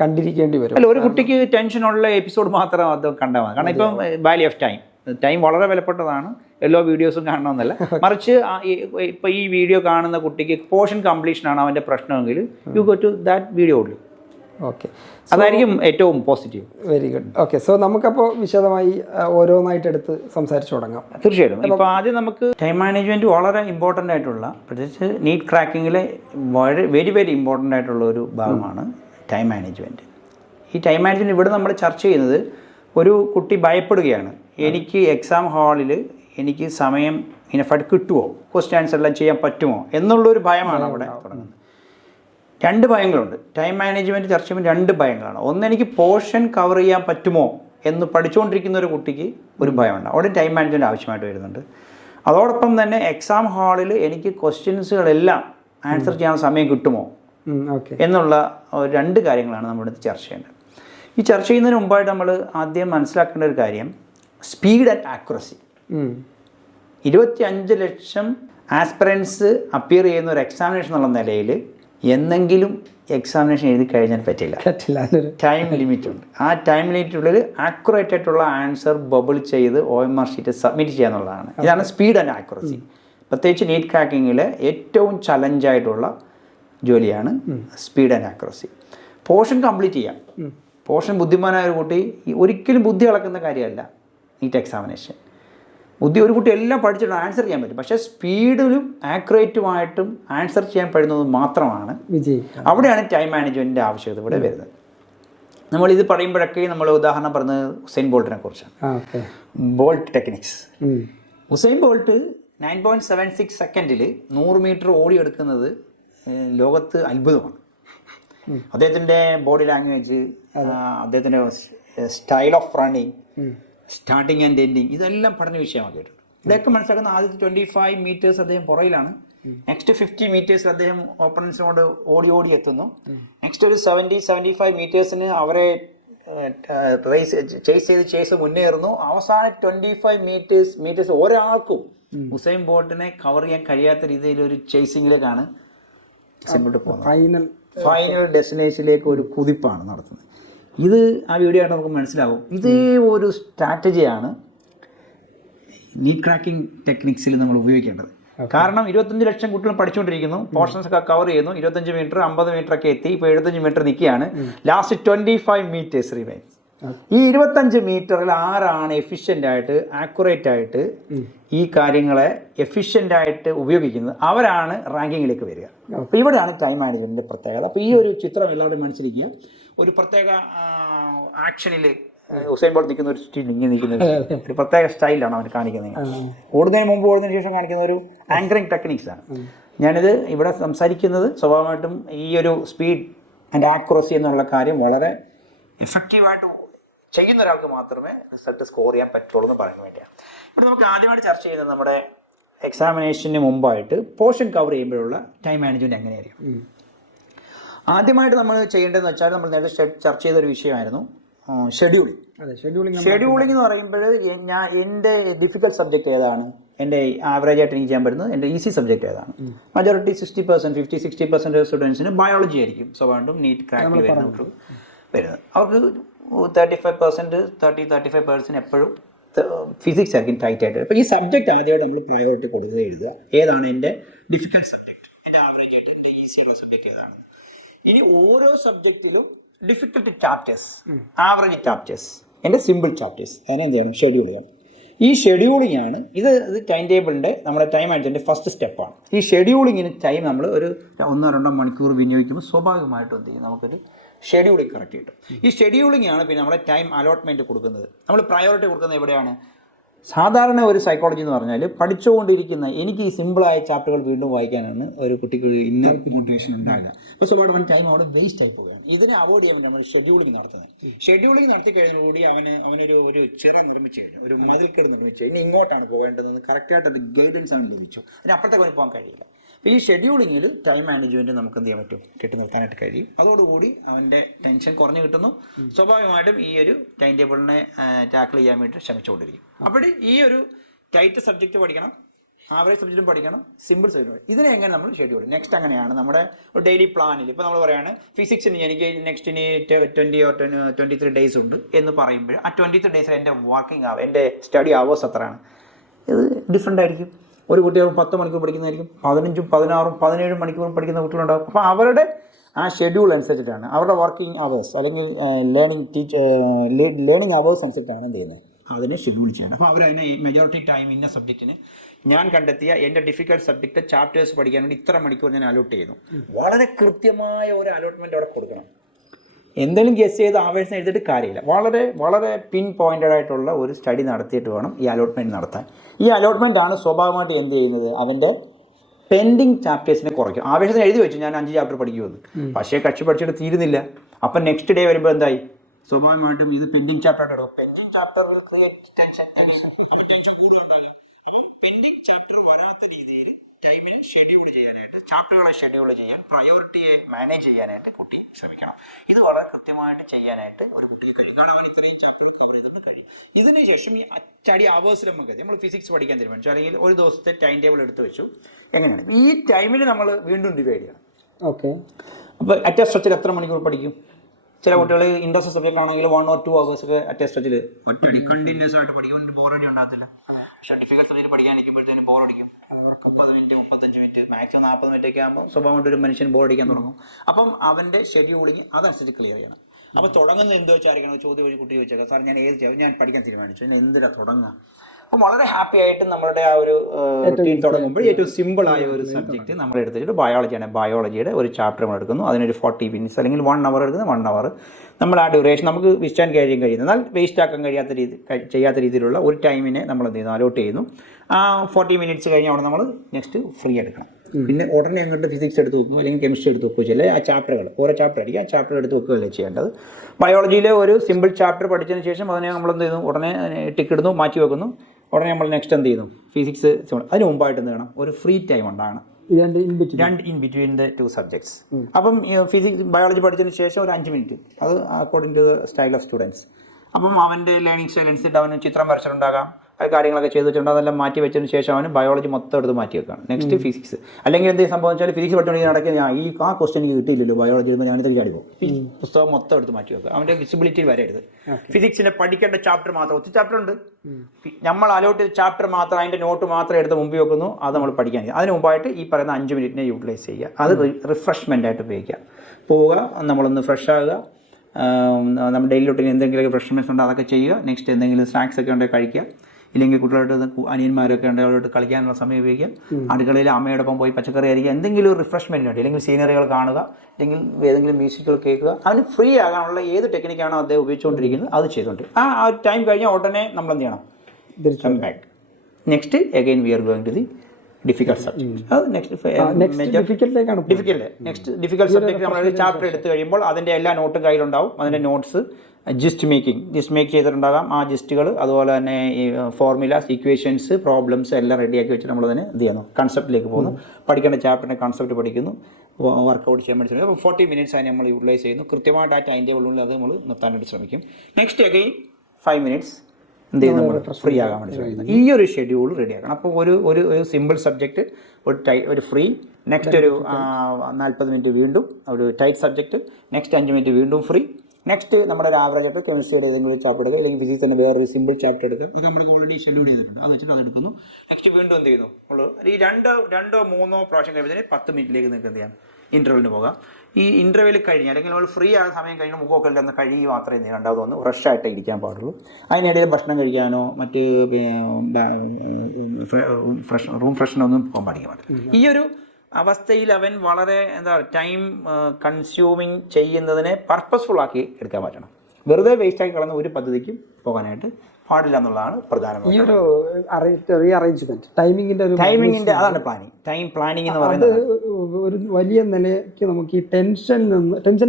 കണ്ടിരിക്കേണ്ടി വരും. അല്ല, ഒരു കുട്ടിക്ക് ടെൻഷനുള്ള എപ്പിസോഡ് മാത്രം അത് കണ്ടാൽ മതി. കാരണം ഇപ്പം വാല്യൂ ഓഫ് ടൈം വളരെ വിലപ്പെട്ടതാണ്. എല്ലാ വീഡിയോസും കാണണമെന്നല്ല, മറിച്ച് ഇപ്പം ഈ വീഡിയോ കാണുന്ന കുട്ടിക്ക് പോർഷൻ കംപ്ലീഷൻ ആണ് അവൻ്റെ പ്രശ്നമെങ്കിൽ you go to that video only. Okay, അതായിരിക്കും ഏറ്റവും positive. Very good. Okay, so നമുക്കപ്പോൾ വിശദമായി ഓരോന്നായിട്ട് എടുത്ത് സംസാരിച്ചു തുടങ്ങാം. തീർച്ചയായിട്ടും. ഇപ്പോൾ ആദ്യം നമുക്ക് ടൈം മാനേജ്മെൻറ്റ് വളരെ ഇമ്പോർട്ടൻ്റ് ആയിട്ടുള്ള, പ്രത്യേകിച്ച് നീറ്റ് ക്രാക്കിങ്ങിലെ വെരി വെരി ഇമ്പോർട്ടൻ്റ് ആയിട്ടുള്ള ഒരു ഭാഗമാണ് ടൈം മാനേജ്മെൻറ്റ്. ഈ ടൈം മാനേജ്മെൻറ്റ് ഇവിടെ നമ്മൾ ചർച്ച ചെയ്യുന്നത്, ഒരു കുട്ടി ഭയപ്പെടുകയാണ്, എനിക്ക് എക്സാം ഹാളിൽ എനിക്ക് സമയം ഇനഫായിട്ട് കിട്ടുമോ, ക്വസ്റ്റ്യൻ ആൻസർ എല്ലാം ചെയ്യാൻ പറ്റുമോ എന്നുള്ളൊരു ഭയമാണ് അവിടെ തുടങ്ങുന്നത്. 2 ഭയങ്ങളുണ്ട് ടൈം മാനേജ്മെൻറ്റ് ചർച്ച ചെയ്യുമ്പോൾ. 2 ഭയങ്ങളാണ്. ഒന്ന്, എനിക്ക് പോർഷൻ കവർ ചെയ്യാൻ പറ്റുമോ എന്ന് പഠിച്ചുകൊണ്ടിരിക്കുന്ന ഒരു കുട്ടിക്ക് ഒരു ഭയമുണ്ട്, അവിടെ ടൈം മാനേജ്മെൻറ്റ് ആവശ്യമായിട്ട് വരുന്നുണ്ട്. അതോടൊപ്പം തന്നെ എക്സാം ഹാളിൽ എനിക്ക് ക്വസ്റ്റ്യൻസുകളെല്ലാം ആൻസർ ചെയ്യാൻ സമയം കിട്ടുമോ എന്നുള്ള 2 കാര്യങ്ങളാണ് നമ്മളിത് ചർച്ച ചെയ്യേണ്ടത്. ഈ ചർച്ച ചെയ്യുന്നതിന് മുമ്പായിട്ട് നമ്മൾ ആദ്യം മനസ്സിലാക്കേണ്ട ഒരു കാര്യം, speed and accuracy. 25 lakh aspirants appear ചെയ്യുന്ന ഒരു എക്സാമിനേഷൻ എന്നുള്ള നിലയിൽ എന്തെങ്കിലും എക്സാമിനേഷൻ എഴുതി കഴിഞ്ഞാൽ പറ്റില്ല. ടൈം ലിമിറ്റ് ഉണ്ട്. ആ ടൈം ലിമിറ്റിനുള്ളിൽ ആക്യുറേറ്റ് ആയിട്ടുള്ള ആൻസർ ബബിൾ ചെയ്ത് OMR ഷീറ്റ് സബ്മിറ്റ് ചെയ്യുക എന്നുള്ളതാണ്. ഇതാണ് സ്പീഡ് ആൻഡ് ആക്യുറസി. പ്രത്യേകിച്ച് നീറ്റ് ക്രാക്കിങ്ങിലെ ഏറ്റവും ചലഞ്ചായിട്ടുള്ള ജോലിയാണ് speed and accuracy. Portion complete ചെയ്യാം. പോർഷൻ ബുദ്ധിമാനായ ഒരു കുട്ടി ഒരിക്കലും ബുദ്ധി കളക്കുന്ന കാര്യമല്ല നീറ്റ് എക്സാമിനേഷൻ. ഒരു കുട്ടി എല്ലാം പഠിച്ചിട്ട് ആൻസർ ചെയ്യാൻ പറ്റും, പക്ഷേ സ്പീഡിലും ആക്യുറേറ്റുമായിട്ടും ആൻസർ ചെയ്യാൻ പറ്റുന്നത് മാത്രമാണ് അവിടെയാണ് ടൈം മാനേജ്മെൻറ്റിൻ്റെ ആവശ്യകത ഇവിടെ വരുന്നത്. നമ്മളിത് പറയുമ്പോഴൊക്കെ നമ്മൾ ഉദാഹരണം പറഞ്ഞത് ഉസൈൻ ബോൾട്ടിനെ കുറിച്ചാണ്. Bolt techniques. ഉസൈൻ ബോൾട്ട് 9.76 സെക്കൻഡിൽ 100 മീറ്റർ ഓടിയെടുക്കുന്നത് ലോകത്ത് അത്ഭുതമാണ്. അദ്ദേഹത്തിൻ്റെ ബോഡി ലാംഗ്വേജ്, അദ്ദേഹത്തിൻ്റെ style of running, starting and ending, ഇതെല്ലാം പഠന വിഷയമാക്കിയിട്ടുണ്ട്. ഇതൊക്കെ മനസ്സിലാക്കുന്ന ആദ്യത്തെ 25 മീറ്റേഴ്സ് അദ്ദേഹം പുറയിലാണ്. നെക്സ്റ്റ് 50 മീറ്റേഴ്സിൽ അദ്ദേഹം ഓപ്പണൻസിനോട് ഓടി എത്തുന്നു. നെക്സ്റ്റ് ഒരു 70-75 മീറ്റേഴ്സിന് അവരെ ചേസ് മുന്നേറുന്നു. അവസാന 25 മീറ്റേഴ്സ് ഒരാൾക്കും ഉസൈൻ ബോൾട്ടിനെ കവർ ചെയ്യാൻ കഴിയാത്ത രീതിയിൽ ഒരു ചേസിങ്ങിലേക്കാണ് ഉസൈൻ ബോൾട്ട് പോകുന്നത്. ഫൈനൽ ഡെസ്റ്റിനേഷനിലേക്ക് ഒരു കുതിപ്പാണ് നടത്തുന്നത്. ഇത് ആ വീഡിയോ ആയിട്ട് നമുക്ക് മനസ്സിലാവും. ഇതേ ഒരു സ്ട്രാറ്റജിയാണ് നീറ്റ് ക്രാക്കിംഗ് ടെക്നിക്സിൽ നമ്മൾ ഉപയോഗിക്കേണ്ടത്. കാരണം 25 ലക്ഷം കുട്ടികൾ പഠിച്ചുകൊണ്ടിരിക്കുന്നു, പോർഷൻസ് ഒക്കെ കവർ ചെയ്യുന്നു. 25 മീറ്റർ 50 മീറ്റർ ഒക്കെ എത്തി, ഇപ്പോൾ 75 മീറ്റർ നിൽക്കുകയാണ്. Last 25 metres remains. ഈ 25 മീറ്ററിൽ ആരാണ് എഫിഷ്യൻ്റ് ആയിട്ട് ആക്യുറേറ്റ് ആയിട്ട് ഈ കാര്യങ്ങളെ എഫിഷ്യൻ്റ് ആയിട്ട് ഉപയോഗിക്കുന്നത്, അവരാണ് റാങ്കിങ്ങിലേക്ക് വരിക. അപ്പോൾ ഇവിടെയാണ് ടൈം മാനേജ്മെൻറ്റിൻ്റെ പ്രത്യേകത. അപ്പോൾ ഈ ഒരു ചിത്രം എല്ലാവരും മനസ്സിലിരിക്കുക. ഒരു പ്രത്യേക ആക്ഷനിൽ ഉസൈൻ ബോൾട്ട് നിൽക്കുന്ന ഒരു ഇങ്ങനെ നിൽക്കുന്ന ഒരു പ്രത്യേക സ്റ്റൈലാണ് അവർ കാണിക്കുന്നത്. ഓടുന്നതിന് മുമ്പ് ഓടുന്നതിന് ശേഷം കാണിക്കുന്ന ഒരു ആങ്കറിങ് ടെക്നിക്സാണ്. ഞാനിത് ഇവിടെ സംസാരിക്കുന്നത് സ്വാഭാവികമായിട്ടും ഈ ഒരു സ്പീഡ് ആൻഡ് ആക്യുറസി എന്നുള്ള കാര്യം വളരെ എഫക്റ്റീവായിട്ട് ചെയ്യുന്ന ഒരാൾക്ക് മാത്രമേ റിസൾട്ട് സ്കോർ ചെയ്യാൻ പറ്റുള്ളൂ എന്ന് പറയാൻ വേണ്ടിയാണ്. ഇവിടെ നമുക്ക് ആദ്യമായിട്ട് ചർച്ച ചെയ്യുന്നത് നമ്മുടെ എക്സാമിനേഷന് മുമ്പായിട്ട് പോർഷൻ കവർ ചെയ്യുമ്പോഴുള്ള ടൈം മാനേജ്മെൻറ്റ് എങ്ങനെയായിരിക്കും. ആദ്യമായിട്ട് നമ്മൾ ചെയ്യേണ്ടതെന്ന് വെച്ചാൽ, നമ്മൾ നേരത്തെ ചർച്ച ചെയ്തൊരു വിഷയമായിരുന്നു ഷെഡ്യൂളിംഗ്. ഷെഡ്യൂളിംഗ് എന്ന് പറയുമ്പോൾ എൻ്റെ ഡിഫിക്കൽട്ട് സബ്ജക്റ്റ് ഏതാണ്, എൻ്റെ ആവറേജ് ആയിട്ട് എനിക്ക് ചെയ്യാൻ പറ്റുന്നത് എൻ്റെ ഈസി സബ്ജക്റ്റ് ഏതാണ്. മജോറിറ്റി 60%, 50-60% സ്റ്റുഡൻസിന് ബയോളജി ആയിരിക്കും സ്വാഭാവികം നീറ്റ് ക്രാക്കിൽ വരുന്നത്. അവർക്ക് 35%, 30-35% എപ്പോഴും ഫിസിക്സ് ആയിരിക്കും ടൈറ്റ് ആയിട്ട്. അപ്പോൾ ഈ സബ്ജക്റ്റ് ആദ്യമായിട്ട് നമ്മൾ പ്രയോറിറ്റി കൊടുക്കുക, എഴുതുക ഏതാണ് എൻ്റെ ഡിഫിക്കൽട്ട് സബ്ജക്റ്റ്, എൻ്റെ ആവറേജ് ആയിട്ട് എൻ്റെ ഈസി ഉള്ള സബ്ജക്റ്റ് ഏതാണ്. ഇനി ഓരോ സബ്ജക്റ്റിലും ഡിഫിക്കൽട്ട് ചാപ്റ്റേഴ്സ്, ആവറേജ് ചാപ്റ്റേഴ്സ്, എൻ്റെ സിമ്പിൾ ചാപ്റ്റേഴ്സ്, അതിനെ എന്ത് ചെയ്യണം, ഷെഡ്യൂൾ ചെയ്യണം. ഈ ഷെഡ്യൂളിംഗ് ആണ് ഇത് ടൈം ടേബിളിൻ്റെ നമ്മുടെ ടൈം മാനേജ്മെൻറ്റിൻ്റെ ഫസ്റ്റ് സ്റ്റെപ്പാണ്. ഈ ഷെഡ്യൂളിങ്ങിന് ടൈം നമ്മൾ ഒരു 1-2 മണിക്കൂർ വിനിയോഗിക്കുമ്പോൾ സ്വാഭാവികമായിട്ടും എന്ത് ചെയ്യും, നമുക്കൊരു ഷെഡ്യൂളിംഗ് കറക്റ്റ് കിട്ടും. ഈ ഷെഡ്യൂളിംഗ് ആണ് പിന്നെ നമ്മുടെ ടൈം അലോട്ട്മെൻറ്റ് കൊടുക്കുന്നത്. നമ്മൾ പ്രയോറിറ്റി കൊടുക്കുന്നത് എവിടെയാണ്? സാധാരണ ഒരു സൈക്കോളജി എന്ന് പറഞ്ഞാൽ പഠിച്ചുകൊണ്ടിരിക്കുന്ന എനിക്ക് ഈ സിമ്പിളായ ചാപ്റ്ററുകൾ വീണ്ടും വായിക്കാനാണ് ഒരു കുട്ടിക്ക് ഇന്നർ മോട്ടിവേഷൻ ഉണ്ടാകുക. അപ്പോൾ സ്വാഭാവികമായിട്ടും ടൈം അവിടെ വേസ്റ്റ് ആയി പോവുകയാണ്. ഇതിനെ അവോയ്ഡ് ചെയ്യാൻ വേണ്ടി നമ്മൾ ഷെഡ്യൂളിംഗ് നടത്തുന്നത്. ഷെഡ്യൂളിംഗ് നടത്തി കഴിഞ്ഞുകൂടി അവനൊരു ചിറ നിർമ്മിച്ചു കഴിഞ്ഞു, ഒരു മതിൽക്കടി നിർമ്മിച്ചു. ഇനി ഇങ്ങോട്ടാണ് പോകേണ്ടതെന്ന് കറക്റ്റായിട്ട് അത് ഗൈഡൻസ് അവന് ലഭിച്ചു. അതിന് അപ്പുറത്തേക്ക് അവന് പോകാൻ കഴിയില്ല. അപ്പോൾ ഈ ഷെഡ്യൂളിങ്ങിൽ ടൈം മാനേജ്മെൻറ്റ് നമുക്ക് എന്ത് ചെയ്യാൻ പറ്റും, കെട്ടി നിർത്താനായിട്ട് കഴിയും. അതോടുകൂടി അവൻ്റെ ടെൻഷൻ കുറഞ്ഞു കിട്ടുന്നു. സ്വാഭാവികമായിട്ടും ഈ ഒരു ടൈം ടേബിളിനെ ടാക്കിൾ ചെയ്യാൻ വേണ്ടി ശ്രമിച്ചുകൊണ്ടിരിക്കും. അപ്പോൾ ഈ ഒരു ടൈറ്റ് സബ്ജക്റ്റ് പഠിക്കണം, ആവറേജ് സബ്ജക്റ്റും പഠിക്കണം, സിമ്പിൾ സബ്ജക്റ്റ്. ഇതിനെ എങ്ങനെ നമ്മൾ ഷെഡ്യൂൾ നെക്സ്റ്റ് അങ്ങനെയാണ് നമ്മുടെ ഡെയിലി പ്ലാനിൽ. ഇപ്പോൾ നമ്മൾ പറയുകയാണ് ഫിസിക്സിന് എനിക്ക് നെക്സ്റ്റ് ഇനി 20 or 23 ഡേയ്സ് ഉണ്ട് എന്ന് പറയുമ്പോൾ ആ 23 ഡേയ്സിൽ എൻ്റെ വർക്കിംഗ് എൻ്റെ സ്റ്റഡി അവേഴ്സ് എത്രയാണ്? ഇത് ഡിഫറെൻ്റ് ആയിരിക്കും. ഒരു കുട്ടികൾ 10 മണിക്കൂർ പഠിക്കുന്നതായിരിക്കും, 15, 16, 17 മണിക്കൂറും പഠിക്കുന്ന കുട്ടികളുണ്ടാകും. അപ്പോൾ അവരുടെ ആ ഷെഡ്യൂൾ അനുസരിച്ചിട്ടാണ് അവരുടെ വർക്കിംഗ് അവേഴ്സ് അല്ലെങ്കിൽ ലേണിംഗ് അവേഴ്സ് അനുസരിച്ചിട്ടാണ് എന്ത് ചെയ്യുന്നത്, അതിനെ ഷെഡ്യൂൾ ചെയ്യണം. അപ്പോൾ അവരതിനെ മെജോറിറ്റി ടൈം ഇന്ന സബ്ജക്റ്റിന് ഞാൻ കണ്ടെത്തിയ എൻ്റെ ഡിഫിക്കൽട്ട് സബ്ജക്റ്റ് ചാപ്റ്റേഴ്സ് പഠിക്കാൻ വേണ്ടി ഇത്ര മണിക്കൂർ ഞാൻ അലോട്ട് ചെയ്യുന്നു. വളരെ കൃത്യമായ ഒരു അലോട്ട്മെൻറ്റ് അവിടെ കൊടുക്കണം. എന്തെങ്കിലും ഗസ് ചെയ്ത് ആവേശം എഴുതിയിട്ട് കാര്യമില്ല. വളരെ വളരെ പിൻ പോയിൻറ്റഡ് ആയിട്ടുള്ള ഒരു സ്റ്റഡി നടത്തിയിട്ട് വേണം ഈ അലോട്ട്മെൻറ്റ് നടത്താൻ. ഈ അലോട്ട്മെൻ്റ് ആണ് സ്വാഭാവികമായിട്ട് എന്ത് ചെയ്യുന്നത്, അവൻ്റെ പെൻഡിങ് ചാപ്റ്റേഴ്സിനെ കുറയ്ക്കും. ആവേശത്തിന് എഴുതി വെച്ചു ഞാൻ 5 ചാപ്റ്റർ പഠിക്കുമെന്ന്, പക്ഷേ കക്ഷി പഠിച്ചിട്ട് തീരുന്നില്ല. അപ്പം നെക്സ്റ്റ് ഡേ വരുമ്പോൾ എന്തായി, സ്വാഭാവികമായിട്ടും ഇത് പെൻഡിങ് ചാപ്റ്റർ ആയിട്ട് pending chapter will create tension. അപ്പം ടെൻഷൻ കൂടുതലുണ്ടാവില്ല. അപ്പം പെൻഡിങ് ചാപ്റ്റർ വരാത്ത രീതിയിൽ ടൈമിന് ഷെഡ്യൂൾ ചെയ്യാനായിട്ട്, ചാപ്റ്ററുകളെ ഷെഡ്യൂൾ ചെയ്യാൻ, പ്രയോറിറ്റിയെ മാനേജ് ചെയ്യാനായിട്ട് കുട്ടി ശ്രമിക്കണം. ഇത് വളരെ കൃത്യമായിട്ട് ചെയ്യാനായിട്ട് ഒരു കുട്ടിക്ക് കഴിയും. കാരണം അവൻ ഇത്രയും ചാപ്റ്റർ കവർ ചെയ്തിട്ട് കഴിയും. ഇതിന് ശേഷം ഈ സ്റ്റഡി അവേഴ്സിൽ നമുക്ക് നമ്മൾ ഫിസിക്സ് പഠിക്കാൻ തീരുമാനിച്ചു, അല്ലെങ്കിൽ ഒരു ദിവസത്തെ ടൈം ടേബിൾ എടുത്ത് വെച്ചു. എങ്ങനെയാണ് ഈ ടൈമിന് നമ്മൾ വീണ്ടും ഡിവൈഡ് ചെയ്യണം. ഓക്കെ. അപ്പോൾ അറ്റ് സ്ട്രെച്ചിൽ എത്ര മണിക്കൂർ പഠിക്കും? ചില കുട്ടികൾ ഇൻട്രസ്റ്റ് സബ്ജക്റ്റ് ആണെങ്കിൽ 1 or 2 hours ഒക്കെ അറ്റ് സ്ട്രെച്ചിൽ ഒറ്റടി കണ്ടിന്യൂസ് ആയിട്ട് പഠിക്കും. ബോറടി ഉണ്ടാകത്തില്ല. പക്ഷേ ഡിഫിക്കൽട്ട് സബ്ജക്റ്റ് പഠിക്കാൻ ഇരിക്കുമ്പോഴത്തേന് ബോറടിക്കും. 30 മിനിറ്റ് 35 മിനിറ്റ് മാക്സിമം 40 മിനിറ്റ് ഒക്കെ ആകുമ്പോൾ സ്വഭാവമായിട്ട് ഒരു മനുഷ്യൻ ബോറടിക്കാൻ തുടങ്ങും. അപ്പം അവൻ്റെ ഷെഡ്യൂളിങ് അതനുസരിച്ച് ക്ലിയർ ചെയ്യണം. അപ്പോൾ തുടങ്ങുന്നത് എന്ത് വെച്ചായിരിക്കണം ചോദ്യം ഒരു കുട്ടി ചോദിച്ചേക്കാം, സാർ ഞാൻ പഠിക്കാൻ തീരുമാനിച്ചു, ഞാൻ എന്തിനാണ് തുടങ്ങുക? അപ്പം വളരെ ഹാപ്പി ആയിട്ട് നമ്മളുടെ ആ ഒരു റൂട്ടീൻ തുടങ്ങുമ്പോൾ ഏറ്റവും സിമ്പിളായ ഒരു സബ്ജക്റ്റ് നമ്മൾ എടുത്തിട്ട് ബയോളജിയാണ്. ബയോളജിയുടെ ഒരു ചാപ്റ്റർ നമ്മൾ എടുക്കുന്നു, അതിനൊരു 40 minutes അല്ലെങ്കിൽ 1 hour എടുക്കുന്നത്. 1 hour നമ്മൾ ആ ഡ്യൂറേഷൻ നമുക്ക് വിസ്റ്റാൻ കഴിയുന്നത്, എന്നാൽ വേസ്റ്റ് ആക്കാൻ ചെയ്യാത്ത രീതിയിലുള്ള ഒരു ടൈമിനെ നമ്മൾ എന്ത് ചെയ്യുന്നു, അലോട്ട് ചെയ്യുന്നു. ആ 40 minutes കഴിഞ്ഞ് അവിടെ നമ്മൾ നെക്സ്റ്റ് ഫ്രീ എടുക്കണം. പിന്നെ ഉടനെ അങ്ങോട്ട് ഫിസിക്സ് എടുത്ത് വെക്കും അല്ലെങ്കിൽ കെമിസ്ട്രി എടുത്ത് വെക്കുകയോ ചെയ്യില്ല. ആ ചാപ്റ്ററുകൾ ഓരോ ചാപ്റ്റർ ആയിരിക്കും, ആ ചാപ്റ്റർ എടുത്ത് വെക്കുകയല്ലേ ചെയ്യേണ്ടത്. ബയോളജിയിലെ ഒരു സിമ്പിൾ ചാപ്റ്റർ പഠിച്ചതിന് ശേഷം അതിനെ നമ്മൾ എന്ത് ചെയ്യുന്നു, ഉടനെ ടിക്ക് ഇടുന്നു, മാറ്റി വെക്കുന്നു. ഉടനെ നമ്മൾ നെക്സ്റ്റ് എന്ത് ചെയ്യുന്നു, ഫിസിക്സ്. അതിന് മുമ്പായിട്ട് എന്ത് വേണം, ഒരു ഫ്രീ ടൈം ഉണ്ടാകണം, രണ്ട് ഇൻ ബിറ്റ്വീൻ ദ 2 subjects. അപ്പം ഫിസിക്സ് ബയോളജി പഠിച്ചതിന് ശേഷം ഒരു 5 minute, അത് according to the style of students. അപ്പം അവൻ്റെ ലേണിംഗ് സ്റ്റൈൽ അനുസരിച്ച് അവന് ചിത്രം വരച്ചിട്ടുണ്ടാകാം, കാര്യങ്ങളൊക്കെ ചെയ്ത് വെച്ചിട്ടുണ്ട്. അതെല്ലാം മാറ്റി വെച്ചതിന് ശേഷം അവന് ബയോളജി മൊത്തം എടുത്ത് മാറ്റി വെക്കണം. Next physics. അല്ലെങ്കിൽ എന്ത് സംഭവിച്ചാൽ ഫിസിക്സ് പഠിച്ചുകൊണ്ട് നടക്കുക, ആ ക്വസ്റ്റ്യൻ എനിക്ക് കിട്ടിയില്ലല്ലോ ബയോളജി, ഞാനിത് ചാടി പോകും. പുസ്തകം മൊത്തം എടുത്ത് മാറ്റി വെക്കുക. അവൻ്റെ വിസിബിലിറ്റി വരരുത്. ഫിസിക്സിനെ പഠിക്കേണ്ട ചാപ്റ്റർ മാത്രം, ഒത്തിരി ചാപ്റ്റർ ഉണ്ട്, നമ്മൾ അലോട്ട് ചെയ്ത ചാപ്റ്റർ മാത്രം, അതിൻ്റെ നോട്ട് മാത്രം എടുത്ത് മുമ്പിൽ വെക്കുന്നു, അത് നമ്മൾ പഠിക്കാൻ. അതിന് മുമ്പായിട്ട് ഈ പറയുന്ന 5 minute യൂട്ടിലൈസ് ചെയ്യുക. അത് റിഫ്രഷ്മെൻ്റ് ആയിട്ട് ഉപയോഗിക്കുക. പോവുക, നമ്മളൊന്ന് ഫ്രഷ് ആകുക, നമ്മുടെ ഡെയിലി റൂട്ടീൻ എന്തെങ്കിലും റിഫ്രഷ്മെൻറ്റ്സ് ഉണ്ടോ അതൊക്കെ ചെയ്യുക. നെക്സ്റ്റ് എന്തെങ്കിലും സ്നാക്സ് ഒക്കെ ഉണ്ടെങ്കിൽ കഴിക്കുക. ഇല്ലെങ്കിൽ കുട്ടികളായിട്ട് അനിയന്മാരൊക്കെ ഉണ്ടെങ്കിൽ അവരോട് കളിക്കാനുള്ള സമയം ഉപയോഗിക്കുക. അടുക്കളയിൽ അമ്മയോടൊപ്പം പോയി പച്ചക്കറി അരിക്കുക. എന്തെങ്കിലും ഒരു റിഫ്രഷ്മെൻറ്റ് ഉണ്ട്, അല്ലെങ്കിൽ സീനറികൾ കാണുക, അല്ലെങ്കിൽ ഏതെങ്കിലും മ്യൂസിക്കുകൾ കേൾക്കുക. അതിന് ഫ്രീ ആകാനുള്ള ഏത് ടെക്നിക്കാണോ അദ്ദേഹം ഉപയോഗിച്ചുകൊണ്ടിരിക്കുന്നത് അത് ചെയ്തുകൊണ്ട് ആ ടൈം കഴിഞ്ഞാൽ ഉടനെ നമ്മൾ എന്ത് ചെയ്യണം, back. Next again we are going to the difficult subject. അത് ഡിഫിക്കൽട്ട് സബ്ജക്ട് നമ്മൾ ചാപ്റ്റർ എടുത്തു കഴിയുമ്പോൾ അതിൻ്റെ എല്ലാ നോട്ടും കയ്യിലുണ്ടാവും. അതിൻ്റെ നോട്ട്സ് ജിസ്റ്റ് മേക്ക് ചെയ്തിട്ടുണ്ടാകാം. ആ ജിസ്റ്റുകൾ അതുപോലെ തന്നെ ഈ ഫോർമുലാസ്, ഇക്വേഷൻസ്, പ്രോബ്ലംസ് എല്ലാം റെഡിയാക്കി വെച്ചിട്ട് നമ്മളതിന് എന്ത് ചെയ്യുന്നു, കൺസെപ്റ്റിലേക്ക് പോകുന്നു. പഠിക്കേണ്ട ചാപ്റ്ററിൻ്റെ കൺസെപ്റ്റ് പഠിക്കുന്നു, വർക്കൗട്ട് ചെയ്യാൻ വേണ്ടി ശ്രമിക്കും. അപ്പോൾ 40 minutes ആയി നമ്മൾ യൂട്ടിലൈസ് ചെയ്യുന്നു. കൃത്യമായിട്ട് ആ ടൈം ടേബിളിനുള്ളിൽ അത് നമ്മൾ നിർത്താനായിട്ട് ശ്രമിക്കും. നെക്സ്റ്റ് അഗൈൻ 5 minutes എന്ത് ചെയ്യും, നമ്മൾ ഫ്രീ ആകാൻ വേണ്ടി ശ്രമിക്കുന്നത്. ഈ ഒരു ഷെഡ്യൂൾ റെഡിയാക്കണം. അപ്പോൾ ഒരു സിമ്പിൾ സബ്ജക്റ്റ്, ഒരു ഫ്രീ, നെക്സ്റ്റ് ഒരു 40 minute വീണ്ടും ഒരു ടൈറ്റ് സബ്ജക്റ്റ്, നെക്സ്റ്റ് 5 minute വീണ്ടും ഫ്രീ, നെക്സ്റ്റ് നമ്മുടെ ഒരു ആവറേജ് ആയിട്ട് കെമിസ്ട്രിയുടെ ഏതെങ്കിലും ചാപ്റ്റർ എടുക്കുക, അല്ലെങ്കിൽ ഫിസിക്സ് തന്നെ വേറൊരു സിമ്പിൾ ചാപ്റ്റർ എടുക്കുക. അത് നമ്മൾ ഓൾറെഡി ഷെഡ്യൂൾ ചെയ്തിട്ടുണ്ട്. അത് വെച്ചിട്ട് അത് എടുക്കുന്നു. നെക്സ്റ്റ് വീണ്ടും എന്ത് ചെയ്യുന്നു, ഈ രണ്ടോ മൂന്നോ പ്രാവശ്യം കഴിയുമ്പോൾ 10 മിനിറ്റിലേക്ക് നിങ്ങൾക്ക് എന്ത് ചെയ്യാം, ഇൻ്റർവെല്ലിന് പോകാം. ഈ ഇൻ്റർവെൽ കഴിഞ്ഞ് അല്ലെങ്കിൽ നമ്മൾ ഫ്രീ ആകുന്ന സമയം കഴിഞ്ഞ് മുഖമൊക്കെ എല്ലാം ഒന്ന് കഴുകി മാത്രമേ എന്ത് രണ്ടാമത് വന്ന് ഫ്രഷ് ആയിട്ട് ഇരിക്കാൻ പാടുള്ളൂ. അതിനിടയിൽ ഭക്ഷണം കഴിക്കാനോ മറ്റ് റൂം ഫ്രഷിനോ ഒന്നും പോകാൻ പാടില്ല. ഈ ഒരു അവസ്ഥയിൽ അവൻ വളരെ ടൈം കൺസ്യൂമിങ് ചെയ്യുന്നതിനെ പർപ്പസ്ഫുൾ ആക്കി എടുക്കാൻ പറ്റണം. വെറുതെ വേസ്റ്റാക്കി കളഞ്ഞ ഒരു പദ്ധതിക്കും പോകാനായിട്ട് പാടില്ല എന്നുള്ളതാണ് പ്രധാനമായും. ഈ ഒരു റീഅറേഞ്ച്മെന്റ് ടൈമിങ്ങിന്റെ അതാണ് പ്ലാനിങ്. ടൈം പ്ലാനിങ് എന്ന് പറയുന്നത് ഒരു വലിയ നിലയ്ക്ക് നമുക്ക് ഈ ടെൻഷൻ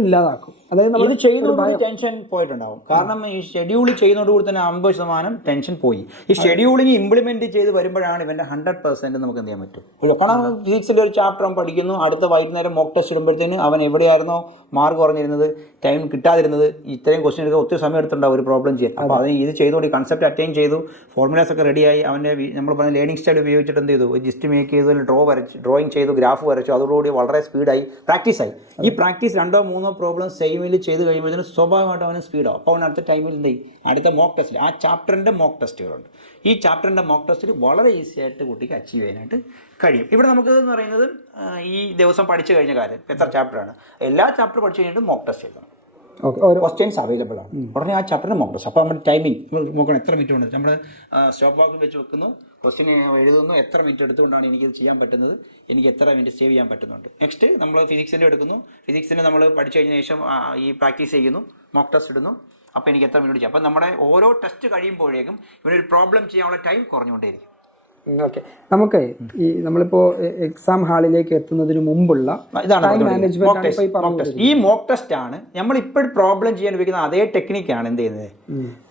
ഇല്ലാതാക്കും. അതായത് ഇത് ചെയ്യുന്നതോടുകൂടി ടെൻഷൻ പോയിട്ടുണ്ടാവും. കാരണം ഈ ഷെഡ്യൂൾ ചെയ്യുന്നതോടുകൂടി തന്നെ 50% ടെൻഷൻ പോയി. ഈ ഷെഡ്യൂളിങ് ഇംപ്ലിമെന്റ് ചെയ്ത് വരുമ്പോഴാണ് ഇവന്റെ 100% നമുക്ക് എന്ത് ചെയ്യാൻ പറ്റും. കാരണം ഫിസിക്സിന്റെ ഒരു ചാപ്റ്റർ അവൻ പഠിക്കുന്നു, അടുത്ത വൈകുന്നേരം മോക്ക് ടെസ്റ്റ് ഇടുമ്പോഴത്തേന് അവൻ എവിടെയായിരുന്നോ മാർക്ക് കുറഞ്ഞിരുന്നത്, ടൈം കിട്ടാതിരുന്നത്, ഇത്രയും ക്വസ്റ്റ്യൻ എടുക്കാൻ ഒത്തിരി സമയം എടുത്തിട്ടുണ്ടാവും ഒരു പ്രോബ്ലം ചെയ്യാൻ. അപ്പോൾ അത് ഇത് ചെയ്തുകൊണ്ട് കൺസെപ്റ്റ് അറ്റൈൻ ചെയ്തു, ഫോർമുലാസ് ഒക്കെ റെഡിയായി, അവൻ്റെ നമ്മൾ പറഞ്ഞ ലേണിംഗ് സ്റ്റൈൽ ഉപയോഗിച്ചിട്ട് എന്ത് ചെയ്തു, ജിസ്റ്റ് മേക്ക് ചെയ്തു, ഡ്രോയിങ് ചെയ്തു, ഗ്രാഫ് വരച്ചു, അതോടുകൂടി വളരെ സ്പീഡായി പ്രാക്ടീസായി. ഈ പ്രാക്ടീസ് 2-3 പ്രോബ്ലം സെയിമിൽ ചെയ്ത് കഴിയുമ്പോഴത്തേന് സ്വാഭാവികമായിട്ട് അവന് സ്പീഡാവും. അപ്പോൾ അവൻ അടുത്ത ടൈമിൽ എന്ത് ചെയ്യും, അടുത്ത മോക്ക് ടെസ്റ്റിൽ ആ ചാപ്റ്ററിൻ്റെ മോക്ക് ടെസ്റ്റുകളുണ്ട്. ഈ ചാപ്റ്ററിൻ്റെ മോക്ക് ടെസ്റ്റിൽ വളരെ ഈസി ആയിട്ട് കുട്ടിക്ക് അച്ചീവ് ചെയ്യാനായിട്ട് കഴിയും. ഇവിടെ നമുക്ക് എന്ന് പറയുന്നത് ഈ ദിവസം പഠിച്ചു കഴിഞ്ഞ കാര്യം എത്ര ചാപ്റ്ററാണ്, എല്ലാ ചാപ്റ്റർ പഠിച്ചു കഴിഞ്ഞിട്ട് മോക്ക് ടെസ്റ്റ് ചെയ്യണം. ക്വസ്റ്റ്യൻസ് അവൈലബിൾ ആണ്. ഉടനെ ആ ചാപ്റ്ററിന് മോക്ക് ടെസ്റ്റ്. അപ്പോൾ നമ്മുടെ ടൈമിംഗ് നോക്കണം, എത്ര മിനിറ്റ് കൊണ്ട് നമ്മൾ സ്റ്റോപ്പ് വാക്കിൽ വെച്ച് വെക്കുന്നു, ക്വസ്റ്റ്യൻ എഴുതുന്നു, എത്ര മിനിറ്റ് എടുത്തുകൊണ്ടാണ് എനിക്കിത് ചെയ്യാൻ പറ്റുന്നത്, എനിക്ക് എത്ര മിനിറ്റ് സേവ് ചെയ്യാൻ പറ്റുന്നുണ്ട്. നെക്സ്റ്റ് നമ്മൾ ഫിസിക്സിൻ്റെ എടുക്കുന്നു, ഫിസിക്സിന് നമ്മൾ പഠിച്ചു കഴിഞ്ഞ ശേഷം ഈ പ്രാക്ടീസ് ചെയ്യുന്നു, മോക്ക് ടെസ്റ്റ് ഇടുന്നു, അപ്പോൾ എനിക്ക് എത്ര മിനിറ്റ് ചെയ്യാം. അപ്പം നമ്മുടെ ഓരോ ടെസ്റ്റ് കഴിയുമ്പോഴേക്കും ഇവനൊരു പ്രോബ്ലം ചെയ്യാനുള്ള ടൈം കുറഞ്ഞുകൊണ്ടേയിരിക്കും. ഓക്കെ, നമുക്ക് ഈ നമ്മളിപ്പോ എക്സാം ഹാളിലേക്ക് എത്തുന്നതിന് മുമ്പുള്ള ഈ മോക്ക് ടെസ്റ്റ് ആണ് നമ്മൾ ഇപ്പോൾ പ്രോബ്ലം ചെയ്യാൻ ഉപയോഗിക്കുന്ന അതേ ടെക്നിക്കാണ് എന്ത് ചെയ്യുന്നത്,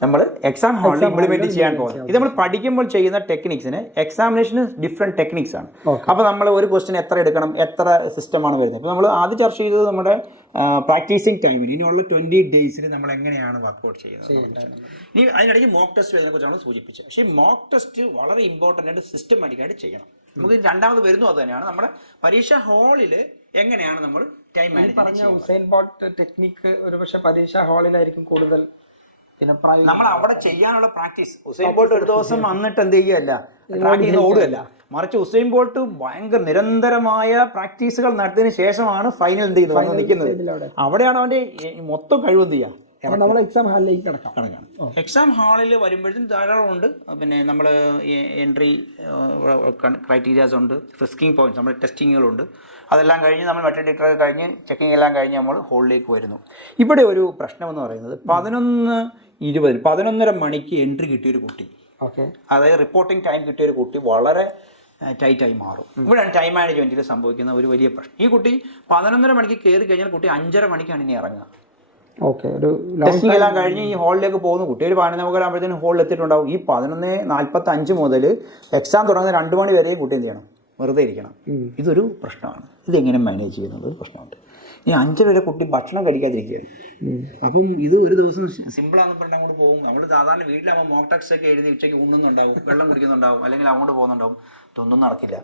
നമ്മൾ എക്സാം ഹാളിൽ ഇംപ്ലിമെന്റ് ചെയ്യാൻ പോകുന്നത്. ഇത് നമ്മൾ പഠിക്കുമ്പോൾ ചെയ്യുന്ന ടെക്നിക്സിന് എക്സാമിനേഷന് ഡിഫറെന്റ് ടെക്നിക്സ് ആണ്. അപ്പോൾ നമ്മൾ ഒരു ക്വസ്റ്റ്യൻ എത്ര എടുക്കണം, എത്ര സിസ്റ്റമാണ് വരുന്നത്. അപ്പോൾ നമ്മൾ ആദ്യം ചർച്ച ചെയ്തത് നമ്മുടെ പ്രാക്ടീസിങ് ടൈമിന് ഇനിയുള്ള 20 ഡേയ്സിൽ നമ്മൾ എങ്ങനെയാണ് വർക്ക്ഔട്ട് ചെയ്യുന്നത്. ഇനി അതിനിടയ്ക്ക് മോക്ക് ടെസ്റ്റ് വരുന്നതിനെക്കുറിച്ചാണ് സൂചിപ്പിച്ചത്. പക്ഷേ മോക്ക് ടെസ്റ്റ് വളരെ ഇമ്പോർട്ടൻ്റ് ആയിട്ട് സിസ്റ്റമാറ്റിക്കായിട്ട് ചെയ്യണം. നമുക്ക് രണ്ടാമത് വരുന്നു അത് തന്നെയാണ് നമ്മുടെ പരീക്ഷാ ഹാളിൽ എങ്ങനെയാണ് നമ്മൾ ടൈം മാനേജ് പറഞ്ഞ ഉസൈൻ ബോൾട്ട് ടെക്നിക്ക് ഒരുപക്ഷെ പരീക്ഷാ ഹാളിലായിരിക്കും കൂടുതൽ. പിന്നെ നമ്മൾ അവിടെ ചെയ്യാനുള്ള പ്രാക്ടീസ് ഉസൈൻ ബോൾട്ട് ഒരു ദിവസം വന്നിട്ട് എന്ത് ചെയ്യുകയല്ല, ട്രാക്ക് ചെയ്ത് ഓടുകയല്ല, മറിച്ച് ഉസൈൻ ബോൾട്ട് ഭയങ്കര നിരന്തരമായ പ്രാക്ടീസുകൾ നടത്തിയതിനു ശേഷമാണ് ഫൈനൽ എന്ത് ചെയ്യുന്നത് നിൽക്കുന്നത്. അവിടെയാണ് അവന്റെ മൊത്തം കഴിവ് എന്ത് ചെയ്യുക. നമ്മൾ എക്സാം ഹാളിലേക്ക് കിടക്കാം. എക്സാം ഹാളിൽ വരുമ്പോഴത്തേക്കും ധാരാളം ഉണ്ട്. പിന്നെ നമ്മൾ എൻട്രി ക്രൈറ്റീരിയാസ് ഉണ്ട്, ഫ്രിസ്കിംഗ് പോയിന്റ്സ്, നമ്മുടെ ടെസ്റ്റിങ്ങുകളുണ്ട്. അതെല്ലാം കഴിഞ്ഞ് നമ്മൾ മറ്റേ ഡിക്ലർ കഴിഞ്ഞ് ചെക്കിംഗ് എല്ലാം കഴിഞ്ഞ് നമ്മൾ ഹോളിലേക്ക് വരുന്നു. ഇവിടെ ഒരു പ്രശ്നമെന്ന് പറയുന്നത് 11:20 മണിക്ക് എൻട്രി കിട്ടിയൊരു കുട്ടി, അതായത് റിപ്പോർട്ടിംഗ് ടൈം കിട്ടിയൊരു കുട്ടി വളരെ ടൈറ്റായി മാറും. ഇവിടെയാണ് ടൈം മാനേജ്മെൻറ്റിൽ സംഭവിക്കുന്ന ഒരു വലിയ പ്രശ്നം. ഈ കുട്ടി 11:30 മണിക്ക് കയറി കഴിഞ്ഞാൽ കുട്ടി 5:30 മണിക്കാണ് ഇനി ഇറങ്ങുക. ടെസ്റ്റിംഗ് എല്ലാം കഴിഞ്ഞ് ഈ ഹോളിലേക്ക് പോകുന്ന കുട്ടി ഒരു 11:30 ഹോളിൽ എത്തിയിട്ടുണ്ടാവും. ഈ 11:45 മുതൽ എക്സാം തുടങ്ങുന്ന 2 മണി വരെ കുട്ടി എന്ത് ചെയ്യണം, വെറുതെ ഇരിക്കണം. ഇതൊരു പ്രശ്നമാണ്. ഇതെങ്ങനെ മാനേജ് ചെയ്യുന്നത് ഒരു പ്രശ്നമുണ്ട്. ഈ 5 വരെ കുട്ടി ഭക്ഷണം കഴിക്കാതിരിക്കുകയാണ്. അപ്പം ഇത് ഒരു ദിവസം സിമ്പിളാണെന്ന് പറഞ്ഞാൽ അങ്ങോട്ട് പോകും. നമ്മൾ സാധാരണ വീട്ടിലാകുമ്പോൾ മോക്ക് ടെസ്റ്റ് ഒക്കെ എഴുതി ഉച്ചയ്ക്ക് ഉണ്ണുന്നുണ്ടാവും, വെള്ളം കുടിക്കുന്നുണ്ടാവും, അല്ലെങ്കിൽ അങ്ങോട്ട് പോകുന്നുണ്ടാവും. ഇതൊന്നും നടക്കില്ല.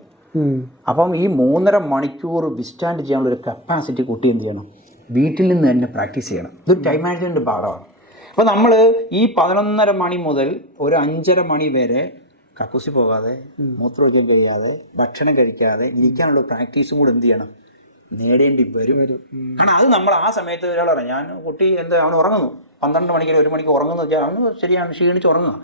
അപ്പം ഈ 3.5 മണിക്കൂർ വിസ്റ്റാൻഡ് ചെയ്യാനുള്ള ഒരു കപ്പാസിറ്റി കുട്ടി എന്ത് ചെയ്യണം, വീട്ടിൽ നിന്ന് തന്നെ പ്രാക്ടീസ് ചെയ്യണം. ഇതൊരു ടൈം മാനേജ്മെൻറ്റ് ഭാഗമാണ്. അപ്പോൾ നമ്മൾ ഈ 11:30 മണി മുതൽ ഒരു 5:30 മണി വരെ കക്കൂസി പോകാതെ, മൂത്രമൊഴിക്കാൻ കഴിയാതെ, ഭക്ഷണം കഴിക്കാതെ ഇരിക്കാനുള്ള പ്രാക്ടീസും കൂടെ എന്ത് ചെയ്യണം, നേടേണ്ടി വരും. കാരണം അത് നമ്മൾ ആ സമയത്ത് ഒരാൾ പറയാം, ഞാൻ കുട്ടി അവൻ ഉറങ്ങുന്നു 12 മണിക്ക് 1 മണിക്ക് ഉറങ്ങുന്നു വെച്ചാൽ അവന് ശരിയാണ്, ക്ഷീണിച്ച് ഉറങ്ങുക.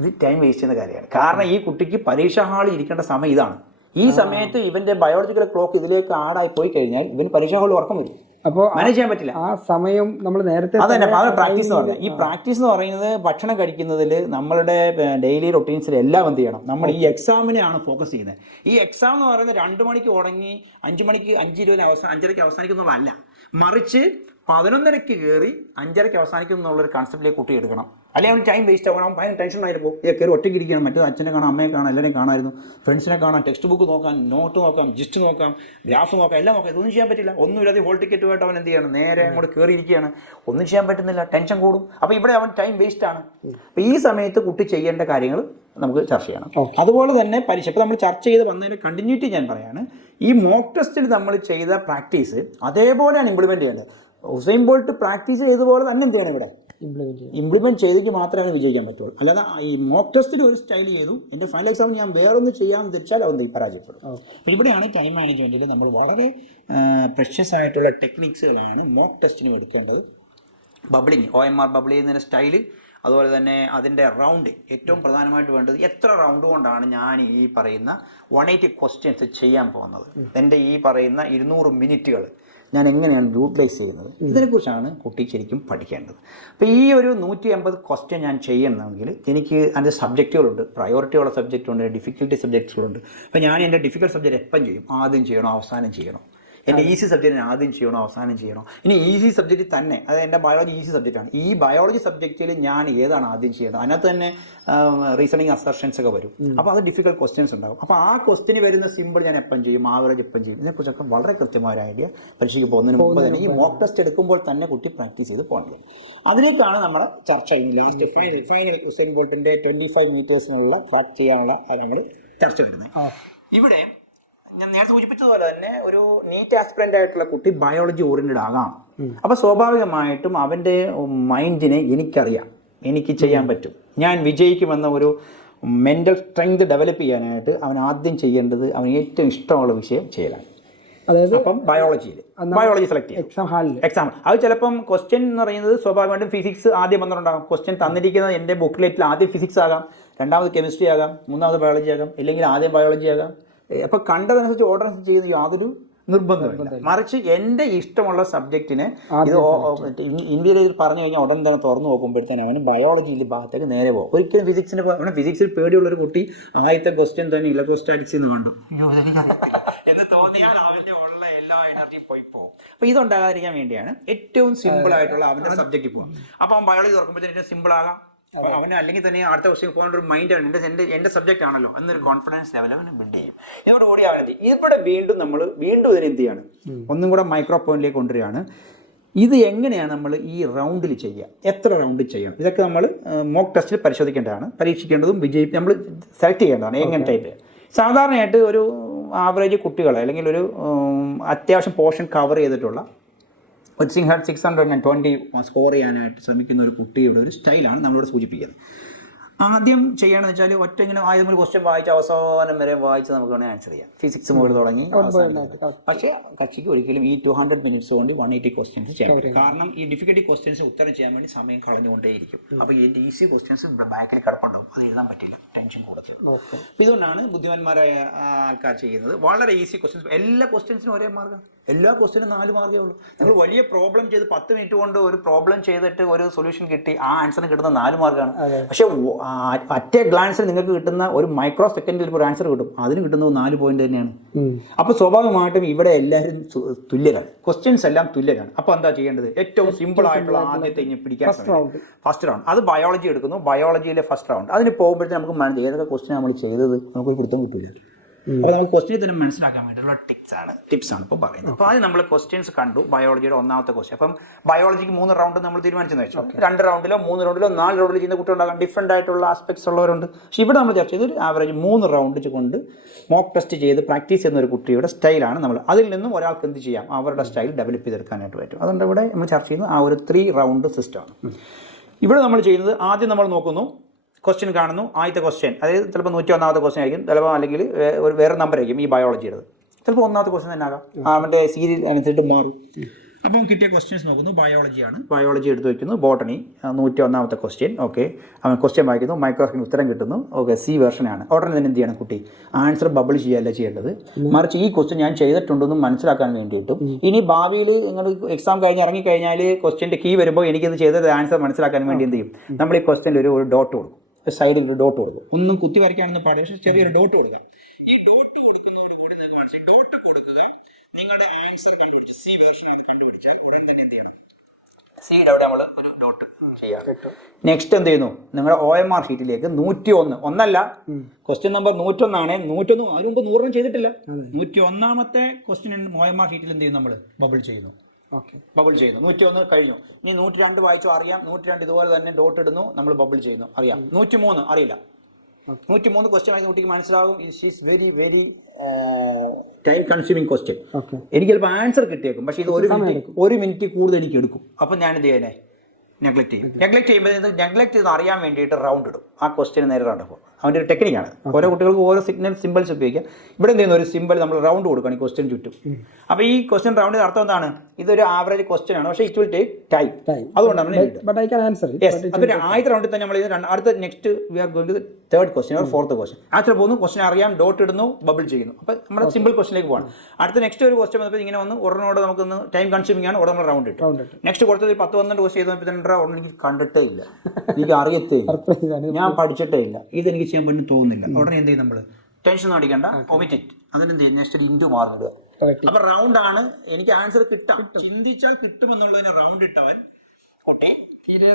ഇത് ടൈം വേസ്റ്റ് ചെയ്യുന്ന കാര്യമാണ്. കാരണം ഈ കുട്ടിക്ക് പരീക്ഷാ ഹാളിൽ ഇരിക്കേണ്ട സമയം ഇതാണ്. ഈ സമയത്ത് ഇവന്റെ ബയോളജിക്കൽ ക്ലോക്ക് ഇതിലേക്ക് ആഡായി പോയി കഴിഞ്ഞാൽ ഇവൻ പരീക്ഷാ ഹാളിൽ ഉറക്കം വരും. അപ്പോൾ മാനേജ് ചെയ്യാൻ പറ്റില്ല. ആ സമയം നമ്മൾ നേരത്തെ അതന്നെ പ്രാക്ടീസ് എന്ന് പറഞ്ഞാൽ ഈ പ്രാക്ടീസ് എന്ന് പറയുന്നത് ഭക്ഷണം കഴിക്കുന്നതിൽ നമ്മളുടെ ഡെയിലി റൊട്ടീൻസിൽ എല്ലാം എന്ത് ചെയ്യണം, നമ്മൾ ഈ എക്സാമിനെയാണ് ഫോക്കസ് ചെയ്യുന്നത്. ഈ എക്സാം എന്ന് പറയുന്നത് 2 മണിക്ക് തുടങ്ങി 5 മണിക്ക് 5:20 അവസാനിക്കുന്നുള്ളതല്ല, മറിച്ച് 11:30 കയറി 5:30 അവസാനിക്കും എന്നുള്ളൊരു കൺസെപ്റ്റിലേക്ക് കുട്ടി എടുക്കണം. അല്ലെങ്കിൽ അവൻ ടൈം വേസ്റ്റ് ആവണം, ഭയങ്കര ടെൻഷൻ ആയിരുന്നു. കയറി ഒറ്റയ്ക്ക് ഇരിക്കണം, മറ്റേത് അച്ഛനെ കാണാം, അമ്മയെ കാണാം, എല്ലാവരെയും കാണാമായിരുന്നു, ഫ്രണ്ട്സിനെ കാണാം, ടെക്സ്റ്റ് ബുക്ക് നോക്കാം, നോട്ട് നോക്കാം, ജിസ്റ്റ് നോക്കാം, ഗ്രാഫ് നോക്കാം, എല്ലാം നോക്കാം. ഇതൊന്നും ചെയ്യാൻ പറ്റില്ല. ഒന്നുമില്ലാതെ ഹോൾ ടിക്കറ്റുമായിട്ട് അവൻ എന്ത് ചെയ്യണം, നേരെ അങ്ങോട്ട് കയറിയിരിക്കുകയാണ്. ഒന്നും ചെയ്യാൻ പറ്റുന്നില്ല, ടെൻഷൻ കൂടും. അപ്പോൾ ഇവിടെ അവൻ ടൈം വേസ്റ്റ് ആണ്. അപ്പോൾ ഈ സമയത്ത് കുട്ടി ചെയ്യേണ്ട കാര്യങ്ങൾ നമുക്ക് ചർച്ച ചെയ്യണം. അതുപോലെ തന്നെ പരീക്ഷ ഇപ്പോൾ നമ്മൾ ചർച്ച ചെയ്ത് വന്നതിൻ്റെ കണ്ടിന്യൂറ്റി ഞാൻ പറയാണ്. ഈ മോക്ക് ടെസ്റ്റിൽ നമ്മൾ ചെയ്ത പ്രാക്ടീസ് അതേപോലെയാണ് ഇംപ്ലിമെൻറ്റ് ചെയ്യേണ്ടത്. ഉസൈൻ ബോൾട്ട് പ്രാക്ടീസ് ചെയ്തപോലെ തന്നെ എന്ത് ചെയ്യണം ഇവിടെ ഇംപ്ലിമെന്റ് ചെയ്യും. ഇംപ്ലിമെൻറ്റ് ചെയ്തെങ്കിൽ മാത്രമേ വിജയിക്കാൻ പറ്റുള്ളൂ. അല്ലാതെ ഈ മോക്ക് ടെസ്റ്റിൽ ഒരു സ്റ്റൈൽ ചെയ്തു എൻ്റെ ഫൈനൽ എക്സാമിൽ ഞാൻ വേറൊന്ന് ചെയ്യാമെന്ന് തിരിച്ചാൽ അവൻ പരാജയപ്പെടും. അപ്പോൾ ഇവിടെയാണ് ടൈം മാനേജ്മെൻറ്റിൽ നമ്മൾ വളരെ പ്രഷ്യസ് ആയിട്ടുള്ള ടെക്നിക്സുകളാണ് മോക്ക് ടെസ്റ്റിനും എടുക്കേണ്ടത്. ബബിളിങ്, OMR ബബിൾ ചെയ്യുന്നതിൻ്റെ സ്റ്റൈല്, അതുപോലെ തന്നെ അതിൻ്റെ റൗണ്ട്, ഏറ്റവും പ്രധാനമായിട്ട് വേണ്ടത് എത്ര റൗണ്ട് കൊണ്ടാണ് ഞാൻ ഈ പറയുന്ന 180 ക്വസ്റ്റ്യൻസ് ചെയ്യാൻ പോകുന്നത്, എൻ്റെ ഈ പറയുന്ന 200 മിനിറ്റുകൾ ഞാൻ എങ്ങനെയാണ് യൂട്ടിലൈസ് ചെയ്യുന്നത്, ഇതിനെക്കുറിച്ചാണ് കുട്ടി ശരിക്കും പഠിക്കേണ്ടത്. അപ്പോൾ ഈ ഒരു 180 ക്വസ്റ്റ്യൻ ഞാൻ ചെയ്യണമെങ്കിൽ എനിക്ക് അതിൻ്റെ സബ്ജക്റ്റുകളുണ്ട്, പ്രയോറിറ്റിയുള്ള സബ്ജക്റ്റുണ്ട്, ഡിഫിക്കൽട്ടി സബ്ജക്റ്റുകളുണ്ട്. അപ്പോൾ ഞാൻ എൻ്റെ ഡിഫിക്കൽട്ട് സബ്ജക്റ്റ് എപ്പം ചെയ്യും, ആദ്യം ചെയ്യണോ അവസാനം ചെയ്യണോ, എൻ്റെ ഈസി സബ്ജക്റ്റിന് ആദ്യം ചെയ്യണോ അവസാനം ചെയ്യണോ, ഇനി ഈസി സബ്ജക്റ്റ് തന്നെ, അതായത് എൻ്റെ ബയോളജി ഈസി സബ്ജക്റ്റാണ്, ഈ ബയോളജി സബ്ജക്റ്റിൽ ഞാൻ ഏതാണ് ആദ്യം ചെയ്യേണ്ടത്, അതിനകത്ത് തന്നെ റീസണിങ് അസർഷൻസ് ഒക്കെ വരും. അപ്പോൾ അത് ഡിഫിക്കൽട്ട് ക്വസ്റ്റ്യൻസ് ഉണ്ടാകും. അപ്പോൾ ആ ക്വസ്റ്റിന് വരുന്ന സിമ്പിൾ ഞാൻ എപ്പം ചെയ്യും, ആവറേജ് എപ്പം ചെയ്യും, ഇതിനെക്കുറിച്ചൊക്കെ വളരെ കൃത്യമായ ഒരു ഐഡിയ പരീക്ഷയ്ക്ക് പോകുന്നതിന് മുമ്പ് തന്നെ ഈ മോക്ക് ടെസ്റ്റ് എടുക്കുമ്പോൾ തന്നെ കുട്ടി പ്രാക്ടീസ് ചെയ്ത് പോകേണ്ടത്. അതിലേക്കാണ് നമ്മൾ ചർച്ച ചെയ്യുന്നത്. ലാസ്റ്റ് ഫൈനൽ ഉസൈൻ ബോൾട്ടിൻ്റെ 25 മീറ്റേഴ്സിനുള്ള ട്രാക്ക് ചെയ്യാനുള്ള നമ്മൾ ചർച്ച വരുന്നത്. ഇവിടെ ഞാൻ നേരത്തെ സൂചിപ്പിച്ചതുപോലെ തന്നെ ഒരു നീറ്റ് ആസ്പിറൻ്റ് ആയിട്ടുള്ള കുട്ടി ബയോളജി ഓറിയൻറ്റഡ് ആകാം. അപ്പോൾ സ്വാഭാവികമായിട്ടും അവൻ്റെ മൈൻഡിനെ എനിക്കറിയാം, എനിക്ക് ചെയ്യാൻ പറ്റും, ഞാൻ വിജയിക്കുമെന്ന ഒരു മെൻ്റൽ സ്ട്രെങ്ത് ഡെവലപ്പ് ചെയ്യാനായിട്ട് അവൻ ആദ്യം ചെയ്യേണ്ടത് അവന് ഏറ്റവും ഇഷ്ടമുള്ള വിഷയം ചെയ്യലാണ്. അതായത് അപ്പം ബയോളജി സെലക്ട് ചെയ്യും. എക്സാം അത് ചിലപ്പം ക്വസ്റ്റ്യൻ എന്ന് പറയുന്നത് സ്വാഭാവികമായിട്ടും ഫിസിക്സ് ആദ്യം വന്നിട്ടുണ്ടാകും. ക്വസ്റ്റ്യൻ തന്നിരിക്കുന്നത് എൻ്റെ ബുക്ക്ലെറ്റിൽ ആദ്യം ഫിസിക്സ് ആകാം, രണ്ടാമത് കെമിസ്ട്രി ആകാം, മൂന്നാമത് ബയോളജി ആകാം, ഇല്ലെങ്കിൽ ആദ്യം ബയോളജി ആകാം. അപ്പോൾ കണ്ടതനുസരിച്ച് ഓർഡർ ചെയ്യുന്ന യാതൊരു നിർബന്ധമില്ല. മറിച്ച് എൻ്റെ ഇഷ്ടമുള്ള സബ്ജക്റ്റിന് ഇത് ഇന്ത്യയിൽ പറഞ്ഞു കഴിഞ്ഞാൽ ഉടൻ തന്നെ തുറന്നു നോക്കുമ്പോഴത്തേനും അവന് ബയോളജിയിൽ ഭാഗത്തേക്ക് നേരെ പോകും. ഒരിക്കലും ഫിസിക്സിൽ പേടിയുള്ളൊരു കുട്ടി ആദ്യത്തെ ക്വസ്റ്റ്യൻ തന്നെ ഇലക്ട്രോസ്റ്റാറ്റിക്സ് എന്ന് കണ്ടു എന്ന് തോന്നിയാൽ അവൻ്റെ ഉള്ള എല്ലാ എനർജിയും പോയി പോകും. അപ്പോൾ ഇതുണ്ടാകാതിരിക്കാൻ വേണ്ടിയാണ് ഏറ്റവും സിമ്പിൾ ആയിട്ടുള്ള അവൻ്റെ സബ്ജക്റ്റിൽ പോകും. അപ്പോൾ അവൻ ബയോളജി തുറക്കുമ്പോഴത്തേനും സിമ്പിൾ ആകാം. അപ്പോൾ അവന് അല്ലെങ്കിൽ തന്നെ അടുത്ത ക്വസ്റ്റ്യൻ പോകാൻ ഒരു മൈൻഡാണ്, എൻ്റെ സബ്ജക്റ്റ് ആണല്ലോ എന്നൊരു കോൺഫിഡൻസ് ലെവൽ അവന് ബിൽഡ് ചെയ്യും. ഇതോടെ കൂടി അവനെത്തി ഇവിടെ വീണ്ടും ഇതിനെ എന്ത് ചെയ്യാണ്, ഒന്നും കൂടെ മൈക്രോ പോയിന്റിലേക്ക് കൊണ്ടുവരികയാണ്. ഇത് എങ്ങനെയാണ് നമ്മൾ ഈ റൗണ്ടിൽ ചെയ്യുക, എത്ര റൗണ്ട് ചെയ്യണം, ഇതൊക്കെ നമ്മൾ മോക്ക് ടെസ്റ്റിൽ പരിശോധിക്കേണ്ടതാണ്, പരീക്ഷിക്കേണ്ടതും നമ്മൾ സെലക്ട് ചെയ്യേണ്ടതാണ് എങ്ങനെ ടൈപ്പ്. സാധാരണയായിട്ട് ഒരു ആവറേജ് കുട്ടികളെ അല്ലെങ്കിൽ ഒരു അത്യാവശ്യം പോർഷൻ കവർ ചെയ്തിട്ടുള്ള ഒരു 620 സ്കോർ ചെയ്യാനായിട്ട് ശ്രമിക്കുന്ന ഒരു കുട്ടിയുടെ ഒരു സ്റ്റൈലാണ് നമ്മളിവിടെ സൂചിപ്പിക്കുന്നത്. ആദ്യം ചെയ്യണമെന്ന് വെച്ചാൽ ഒറ്റ ഇങ്ങനെ ആദ്യം ഒരു ക്വസ്റ്റ്യൻ വായിച്ച് അവസാനം വരെ വായിച്ച് നമുക്ക് വേണമെങ്കിൽ ആൻസർ ചെയ്യാം. ഫിസിക്സ് മുതൽ തുടങ്ങി. പക്ഷേ കക്ഷിക്ക് ഒരിക്കലും ഈ 200 മിനിറ്റ്സ് കൊണ്ട് 180 ക്വസ്റ്റ്യൻസ് ചെയ്യാൻ പറ്റും. കാരണം ഈ ഡിഫിക്കൽട്ടി ക്വസ്റ്റ്യൻസ് ഉത്തരം ചെയ്യാൻ വേണ്ടി സമയം കളഞ്ഞുകൊണ്ടേയിരിക്കും. അപ്പോൾ ഈ ഈസി ക്വസ്റ്റ്യൻസ് ബാക്കിന് കിടപ്പുണ്ടാവും, അത് എഴുതാൻ പറ്റില്ല, ടെൻഷൻ കൂടുതൽ. അപ്പോൾ ഇതുകൊണ്ടാണ് ബുദ്ധിമാന്മാരായ ആൾക്കാർ ചെയ്യുന്നത്. വളരെ ഈസി ക്വസ്റ്റ്യൻസ്, എല്ലാ ക്വസ്റ്റ്യൻസിനും ഒരേ മാർഗ്ഗം, എല്ലാ ക്വസ്റ്റ്യനും 4 മാർക്കേ ഉള്ളൂ. നിങ്ങൾ വലിയ പ്രോബ്ലം ചെയ്ത് 10 മിനിറ്റ് കൊണ്ട് ഒരു പ്രോബ്ലം ചെയ്തിട്ട് ഒരു സൊല്യൂഷൻ കിട്ടി, ആ ആൻസറിന് കിട്ടുന്ന 4 മാർക്കാണ്. പക്ഷേ അറ്റ് എ ഗ്ലാൻസിൽ നിങ്ങൾക്ക് കിട്ടുന്ന ഒരു മൈക്രോ സെക്കൻഡിൽ ഒരു ആൻസർ കിട്ടും, അതിന് കിട്ടുന്നത് 4 പോയിന്റ് തന്നെയാണ്. അപ്പോൾ സ്വാഭാവികമായിട്ടും ഇവിടെ എല്ലാവരും തുല്യരാണ്, ക്വസ്റ്റ്യൻസ് എല്ലാം തുല്യരാണ്. അപ്പോൾ എന്താ ചെയ്യേണ്ടത്, ഏറ്റവും സിമ്പിൾ ആയിട്ടുള്ള ആദ്യത്തെ പിടിക്കാൻ ഫസ്റ്റ് റൗണ്ട്, അത് ബയോളജി എടുക്കുന്നു. ബയോളജിയിലെ ഫസ്റ്റ് റൗണ്ട് അതിന് പോകുമ്പോഴത്തേക്ക് നമുക്ക് ഏതൊക്കെ ക്വസ്റ്റ്യൻ നമ്മൾ ചെയ്തത് നമുക്കൊരു പിടുത്തം കിട്ടില്ല. അപ്പോൾ നമുക്ക് ക്വസ്റ്റ്യൻ തന്നെ മനസ്സിലാക്കാൻ വേണ്ടിയിട്ടുള്ള ടിപ്സാണ് ഇപ്പോൾ പറയുന്നത്. അപ്പോൾ അത് നമ്മൾ ക്വസ്റ്റ്യൻസ് കണ്ടു. ബയോളജിയുടെ ഒന്നാമത്തെ ക്വസ്റ്റ്യൻ, അപ്പം ബയോളജിക്ക് 3 റൗണ്ട് നമ്മൾ തീരുമാനിച്ചെന്ന് വെച്ചു. 2 റൗണ്ടിലോ 3 റൗണ്ടിലോ 4 റൗണ്ടിലോ ചെയ്യുന്ന കുട്ടികളുണ്ടാകാം, ഡിഫറെൻ്റ് ആയിട്ടുള്ള ആസ്പെക്ട്സ് ഉള്ളവരുണ്ട്. പക്ഷേ ഇവിടെ നമ്മൾ ചർച്ച ചെയ്തൊരു ആവറേജ് 3 റൗണ്ട് കൊണ്ട് മോക്ക് ടെസ്റ്റ് ചെയ്ത് പ്രാക്ടീസ് ചെയ്യുന്ന ഒരു കുട്ടിയുടെ സ്റ്റൈലാണ് നമ്മൾ. അതിൽ നിന്നും ഒരാൾക്ക് എന്ത് ചെയ്യാം, അവരുടെ സ്റ്റൈൽ ഡെവലപ്പ് ചെയ്തെടുക്കാനായിട്ട് പറ്റും. അതുകൊണ്ട് ഇവിടെ നമ്മൾ ചർച്ച ചെയ്യുന്നത് ആ ഒരു 3 റൗണ്ട് സിസ്റ്റമാണ്. ഇവിടെ നമ്മൾ ചെയ്യുന്നത് ആദ്യം നമ്മൾ നോക്കുന്നു, ക്വസ്റ്റ്യൻ കാണുന്നു. ആദ്യത്തെ ക്വസ്റ്റ്യൻ അതായത് ചിലപ്പോൾ 101ാമത്തെ ക്വസ്റ്റ്യൻ ആയിരിക്കും, ചിലപ്പോൾ അല്ലെങ്കിൽ ഒരു വേറെ നമ്പർ ആയിരിക്കും ഈ ബയോളജിയുടെ, ചിലപ്പോൾ 1ാമത്തെ ക്വസ്റ്റ്യൻ തന്നെ ആകാം, അവൻ്റെ സീരിയൽ അനുസരിച്ച് മാറും. അപ്പം കിട്ടിയ ക്വസ്റ്റ്യൻസ് നോക്കുന്നു, ബയോളജിയാണ്, ബയോളജി എടുത്ത് വയ്ക്കുന്നു. ബോട്ടണി 101ാമത്തെ ക്വസ്റ്റ്യൻ, ഓക്കെ, അവൻ ക്വസ്റ്റ്യൻ വായിക്കുന്നു, മൈക്രോസ്കോപ്പിന് ഉത്തരം കിട്ടുന്നു, ഓക്കെ, സി വെർഷനാണ്. ഉടനെ തന്നെ എന്ത് ചെയ്യണം കുട്ടി, ആൻസർ ബബിൾ ചെയ്യുകയല്ല ചെയ്യേണ്ടത്, മറിച്ച് ഈ ക്വസ്റ്റ്യൻ ഞാൻ ചെയ്തിട്ടുണ്ടെന്നും മനസ്സിലാക്കാൻ വേണ്ടിയിട്ടും ഇനി ഭാവിയിൽ നിങ്ങൾ എക്സാം കഴിഞ്ഞ് ഇറങ്ങിക്കഴിഞ്ഞാൽ ക്വസ്റ്റ്യൻ്റെ കീ വരുമ്പോൾ എനിക്കിത് ചെയ്തത് ആൻസർ മനസ്സിലാക്കാൻ വേണ്ടി എന്ത് ചെയ്യും, നമ്മൾ ഈ ക്വസ്റ്റ്യനിൽ ഒരു ഡോട്ട് കൊടുക്കും, സൈഡിൽ ഒരു ഡോട്ട് കൊടുക്കും. ഒന്നും കുത്തി വരയ്ക്കാനൊന്നും പാടില്ല, പക്ഷേ ചെറിയൊരു ഡോട്ട് കൊടുക്കുക. ഈ ഡോട്ട് കൊടുക്കുന്നതോടുകൂടി നിങ്ങൾക്ക് മനസ്സിലായി, ഡോട്ട് കൊടുക്കുക, നിങ്ങളുടെ ആൻസർ കണ്ടുപിടിച്ച് സി വേർഷൻ കണ്ടുപിടിച്ചാൽ ഉടൻ തന്നെ എന്ത് ചെയ്യണം, സിയുടെ അവിടെ നമ്മൾ ഒരു ഡോട്ട് ചെയ്യാം. നെക്സ്റ്റ് എന്ത് ചെയ്യുന്നു, നിങ്ങളുടെ OMR ഷീറ്റിലേക്ക് 101 ഒന്നല്ല, ക്വസ്റ്റ്യൻ നമ്പർ 101 ആണ്. 101 അതിന് മുമ്പ് 100 ചെയ്തിട്ടില്ല. 101ാമത്തെ ക്വസ്റ്റ്യൻ OMR ഷീറ്റിൽ എന്ത് ചെയ്യും, നമ്മൾ ബബിൾ ചെയ്യുന്നു. ബബിൾ ചെയ്യുന്നു. 101 കഴിഞ്ഞു. ഇനി 102 വായിച്ചു അറിയാം, 102 ഇതുപോലെ തന്നെ ഡോട്ട് ഇടുന്നു, നമ്മൾ ബബിൾ ചെയ്യുന്നു, അറിയാം. 103 അറിയില്ല, 103 ക്വസ്റ്റ്യൻ ആയി കുട്ടിക്ക് മനസ്സിലാവും. She's very very time consuming question. എനിക്ക് ചിലപ്പോൾ ആൻസർ കിട്ടിയേക്കും, പക്ഷേ ഇത് ഒരു മിനിറ്റ് കൂടുതൽ എനിക്ക് എടുക്കും. അപ്പം ഞാൻ എന്ത് ചെയ്യാനേ നെഗ്ലക്ട് ചെയ്യും. നെഗ്ലക്ട് ചെയ്യുമ്പോൾ നെഗ്ലക്ട് ചെയ്ത് അറിയാൻ വേണ്ടിയിട്ട് റൗണ്ട് ഇടും. ആ ക്വസ്റ്റ്യന് നേരെ റൗണ്ട് അപ്പോൾ അവൻ്റെ ഒരു ടെക്നിക്കാണ്. ഓരോ കുട്ടികൾക്ക് ഓരോ സിഗ്നൽ സിമ്പിൾസ് ഉപയോഗിക്കാം. ഇവിടെ എന്ത് ചെയ്യുന്നു, ഒരു സിമ്പിൾ നമ്മൾ റൗണ്ട് കൊടുക്കണം ഈ ക്വസ്റ്റ്യൻ ചുറ്റും. അപ്പോൾ ഈ ക്വസ്റ്റ്യൻ റൗണ്ടിന് അർത്ഥം എന്താണ്, ഇതൊരു ആവറേജ് ക്വസ്റ്റ്യൻ ആണ്, പക്ഷേ ഇറ്റ് വിൽ ടേക്ക് ടൈം. അതുകൊണ്ടാണ് അപ്പോൾ ആദ്യത്തെ റൗണ്ടിൽ തന്നെ നമ്മൾ അടുത്ത next we are going to third question or fourth question. ആദ്യത്തെ പോകുന്നു, ക്വസ്റ്റ്യൻ അറിയാം, ഡോട്ട് ഇടുന്നു, ബബിൾ ചെയ്യുന്നു. അപ്പോൾ നമ്മുടെ സിമ്പിൾ ക്വസ്റ്റ്യനിലേക്ക് പോകണം. അടുത്ത നെക്സ്റ്റ് ഒരു ക്വസ്റ്റ്യൻ വന്നപ്പോൾ ഇങ്ങനെ വന്ന് ഉടനോട് നമുക്കൊന്ന് ടൈം കൺസ്യൂമിംഗ് ആണ്, ഉടനെ നമ്മൾ റൗണ്ട് ഇട്ടു. നെക്സ്റ്റ് കൊടുത്തത് 10-12 ക്വസ്റ്റ്യൻ ചെയ്തപ്പോൾ ഉടനെ എനിക്ക് കണ്ടിട്ടേ ഇല്ല, എനിക്ക് അറിയത്തേ ഇല്ല, ഞാൻ പഠിച്ചിട്ടേ ഇല്ല, ഇതെനിക്ക് ചെയ്യാൻ പറ്റും തോന്നുന്നില്ല. ഉടനെ എന്ത് ചെയ്യും, നമ്മൾ ടെൻഷൻ അടിക്കണ്ട, ഒമിറ്റ് ഇറ്റ്. അതിനെന്ത് ചെയ്യും, നെക്സ്റ്റ് ഇൻറ്റു മാറിടുക. അപ്പൊ റൗണ്ട് ആണ്, എനിക്ക് ആൻസർ കിട്ടാം, ചിന്തിച്ചാൽ കിട്ടുമെന്നുള്ളതിനെ റൗണ്ട് ഇട്ടവൻ ഓട്ടെ തീരെ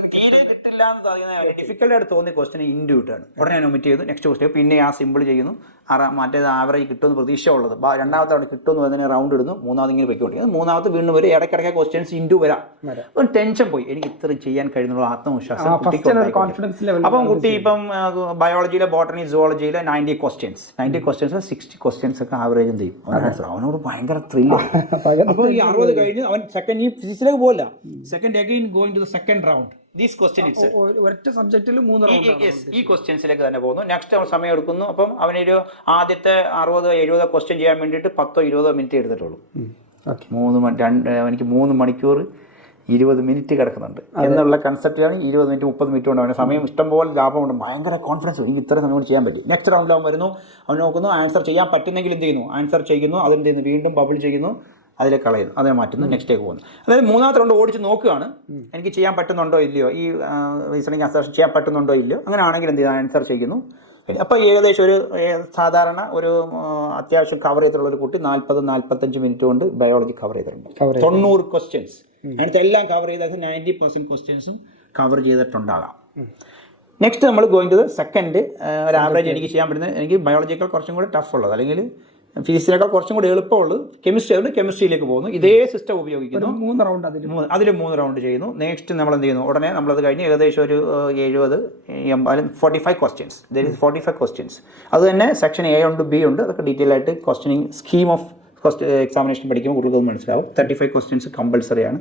കിട്ടില്ല എന്ന് പറയുന്ന ഡിഫിക്കൽട്ട് ആയിട്ട് തോന്നിയ ക്വസ്റ്റിന് ഇൻറ്റു ഇട്ടാണ്. ഉടനെ ഞാൻ ഒമിറ്റ് ചെയ്തു. നെക്സ്റ്റ് ക്വസ്റ്റ്യൻ പിന്നെ ആ സിമ്പിൾ ചെയ്യുന്നു. മറ്റേത് ആവറേജ് കിട്ടുമെന്ന് പ്രതീക്ഷ ഉള്ളത് രണ്ടാമത്തെ അവിടെ കിട്ടുമെന്ന് അതിനെ റൗണ്ട് ഇടുന്നു. മൂന്നാമത് ഇങ്ങനെ പൊയ്ക്കൊണ്ടിരിക്കുന്നത്. മൂന്നാമത്തെ വീണ്ടും വരും, ഇടയ്ക്കിടയ്ക്ക് ക്വസ്റ്റ്യൻസ് ഇൻറ്റു വരാം. അപ്പം ടെൻഷൻ പോയി, എനിക്ക് ഇത്രയും ചെയ്യാൻ കഴിയുന്നുള്ള ആത്മവിശ്വാസം. അപ്പം കുട്ടി ഇപ്പം ബയോളജിയിലെ ബോട്ടണി സുവോളജിയിലെ 90 ക്വസ്റ്റ്യൻസ് 60 ക്വസ്റ്റ്യൻസ് ഒക്കെ ആവറേജ് എന്ത് ചെയ്യും, അവനോട് ഭയങ്കര ത്രില്ല്. അപ്പോൾ ഈ 60 കഴിഞ്ഞ് അവൻ സെക്കൻഡ് ഈ ഫിസിക്സിലേക്ക് പോകില്ല, second again going to the second round. These question ഒറ്റ സബ്ജക്റ്റിൽ 3 റൗണ്ട് ഈ ക്വസ്റ്റ്യൻസിലേക്ക് തന്നെ പോകുന്നു. നെക്സ്റ്റ് അവൻ സമയം എടുക്കുന്നു. അപ്പം അവനൊരു ആദ്യത്തെ 60-70 ക്വസ്റ്റ്യൻ ചെയ്യാൻ വേണ്ടിയിട്ട് 10-20 മിനിറ്റ് എടുത്തിട്ടുള്ളൂ. 3 മണിക്കൂർ 20 മിനിറ്റ് കിടക്കുന്നുണ്ട് എന്നുള്ള കൺസെപ്റ്റാണ്. 20 മിനിറ്റ് 30 മിനിറ്റ് കൊണ്ട് അവന് സമയം ഇഷ്ടംപോലെ ലാഭമുണ്ട്, ഭയങ്കര കോൺഫിഡൻസ്. എനിക്ക് ഇത്ര സമയം കൊണ്ട് ചെയ്യാൻ പറ്റും. നെക്സ്റ്റ് റൗണ്ടിൽ അവൻ വരുന്നു, അവൻ നോക്കുന്നു, ആൻസർ ചെയ്യാൻ പറ്റുന്നെങ്കിൽ എന്ത് ചെയ്യുന്നു, ആൻസർ ചെയ്യുന്നു. അതെന്ത് ചെയ്യുന്നു, വീണ്ടും ബബിൾ ചെയ്യുന്നു, അതിലെ കളയുന്നു, അതിനെ മാറ്റുന്നു, നെക്സ്റ്റേക്ക് പോകുന്നു. അതായത് മൂന്നാമത്തെ റൗണ്ട് ഓടിച്ച് നോക്കുകയാണ്, എനിക്ക് ചെയ്യാൻ പറ്റുന്നുണ്ടോ ഇല്ലയോ, ഈ റീസണിങ് അസർഷൻ ചെയ്യാൻ പറ്റുന്നുണ്ടോ ഇല്ലയോ. അങ്ങനെ ആണെങ്കിൽ എന്ത് ചെയ്യുക, ആൻസർ ചെയ്യുന്നു. അപ്പോൾ ഏകദേശം ഒരു സാധാരണ ഒരു അത്യാവശ്യം കവർ ചെയ്തിട്ടുള്ള ഒരു കുട്ടി 40-45 മിനിറ്റ് കൊണ്ട് ബയോളജി കവർ ചെയ്തിട്ടുണ്ട്. 90 ക്വസ്റ്റ്യൻസ് അതിനകത്ത് എല്ലാം കവർ ചെയ്താൽ 90% ക്വസ്റ്റ്യൻസും കവർ ചെയ്തിട്ടുണ്ടാകാം. നെക്സ്റ്റ് നമ്മൾ ഗോയിങ് ടു ദ സെക്കൻഡ്. ഒരു ആവറേജ് എനിക്ക് ചെയ്യാൻ പറ്റുന്നത്, എനിക്ക് ബയോളജിയേക്കാൾ കുറച്ചും കൂടെ ടഫ് ഉള്ളത്, അല്ലെങ്കിൽ ഫിസിക്സിനേക്കാൾ കുറച്ചും കൂടി എളുപ്പമുള്ളത് കെമിസ്ട്രി ആയതുകൊണ്ട് കെമിസ്ട്രിയിലേക്ക് പോകുന്നു. ഇതേ സിസ്റ്റം ഉപയോഗിക്കുന്നു. 3 റൗണ്ട് അതിൽ 3 റൗണ്ട് ചെയ്യുന്നു. നെക്സ്റ്റ് നമ്മൾ എന്ത് ചെയ്യുന്നു, ഉടനെ നമ്മളത് കഴിഞ്ഞ് ഏകദേശം ഒരു 45 ക്വസ്റ്റ്യൻസ് 45 ക്വസ്റ്റ്യൻസ്. അത് തന്നെ സെക്ഷൻ A ഉണ്ട്, B ഉണ്ട്. അതൊക്കെ ഡീറ്റെയിൽ ആയിട്ട് ക്വസ്റ്റ്യനിങ് സ്കീം ഓഫ് എക്സാമിനേഷൻ പഠിക്കുമ്പോൾ കുട്ടികൾക്ക് മനസ്സിലാവും. 35 ക്വസ്റ്റ്യൻസ് കമ്പൾസറി ആണ്.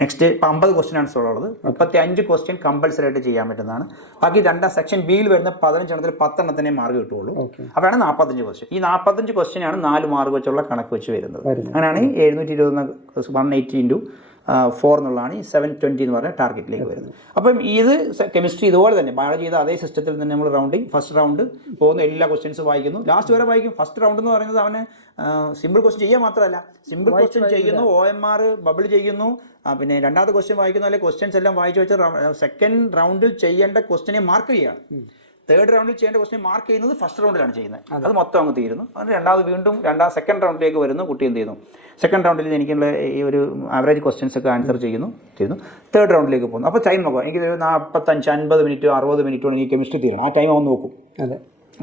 നെക്സ്റ്റ് 50 ക്വസ്റ്റ്യൻ ആൻസർ ഉള്ളത്. 35 ക്വസ്റ്റ്യൻ കമ്പൾസറി ആയിട്ട് ചെയ്യാൻ പറ്റുന്നതാണ്. ബാക്കി സെക്ഷൻ ബിയിൽ വരുന്ന 15 എണ്ണത്തിൽ 10 എണ്ണത്തിനെ മാർക്ക് കിട്ടുള്ളൂ. അപ്പോഴാണ് 45 ക്വസ്റ്റ്യൻ. ഈ 45 ക്വസ്റ്റ്യനാണ് 4 മാർക്ക് വെച്ചുള്ള കണക്ക് വെച്ച് വരുന്നത്. അങ്ങനെയാണ് 720 180 ഇൻറ്റു 4 എന്നുള്ളതാണ് ഈ 720 എന്ന് പറഞ്ഞ ടാർഗറ്റിലേക്ക് വരുന്നത്. അപ്പം ഇത് കെമിസ്ട്രി ഇതുപോലെ തന്നെ ബയോളജി ചെയ്ത അതേ സിസ്റ്റത്തിൽ തന്നെ നമ്മൾ റൗണ്ടിങ് ഫസ്റ്റ് റൗണ്ട് പോകുന്ന എല്ലാ ക്വസ്റ്റ്യൻസ് വായിക്കുന്നു, ലാസ്റ്റ് വരെ വായിക്കും. ഫസ്റ്റ് റൗണ്ട് എന്ന് പറയുന്നത് അവന് സിമ്പിൾ ക്വസ്റ്റ്യൻ ചെയ്യുക മാത്രമല്ല, സിമ്പിൾ ക്വസ്റ്റ്യൻ ചെയ്യുന്നു, OMR ബബിൾ ചെയ്യുന്നു, പിന്നെ രണ്ടാമത്തെ ക്വസ്റ്റ്യൻ വായിക്കുന്നു. അല്ലെങ്കിൽ ക്വസ്റ്റ്യൻസ് എല്ലാം വായിച്ചു വെച്ച് സെക്കൻഡ് റൗണ്ടിൽ ചെയ്യേണ്ട ക്വസ്റ്റ്യനെ മാർക്ക് ചെയ്യുകയാണ്. തേർഡ് റൗണ്ടിൽ ചെയ്യേണ്ട ക്വസ്റ്റ്യൻ മാർക്ക് ചെയ്യുന്നത് ഫസ്റ്റ് റൗണ്ടിലാണ് ചെയ്യുന്നത്. അത് മൊത്തം അങ്ങ് തീരുന്നു. അതിന് രണ്ടാമത് വീണ്ടും സെക്കൻഡ് റൗണ്ടിലേക്ക് വരുന്നു. കുട്ടി എന്ത് ചെയ്യുന്നു, സെക്കൻഡ് റൗണ്ടിൽ എനിക്കുള്ള ഈ ഒരു ആവറേജ് ക്വസ്റ്റ്യൻസ് ഒക്കെ ആൻസർ ചെയ്യുന്നു. തേർഡ് റൗണ്ടിലേക്ക് പോകുന്നു. അപ്പോൾ ടൈം നോക്കാം. എനിക്ക് 45-50 മിനിറ്റ് 60 മിനിറ്റ് കൊണ്ട് എനിക്ക് കെമിസ്ട്രി തീരണം. ആ ടൈം അവൻ നോക്കും.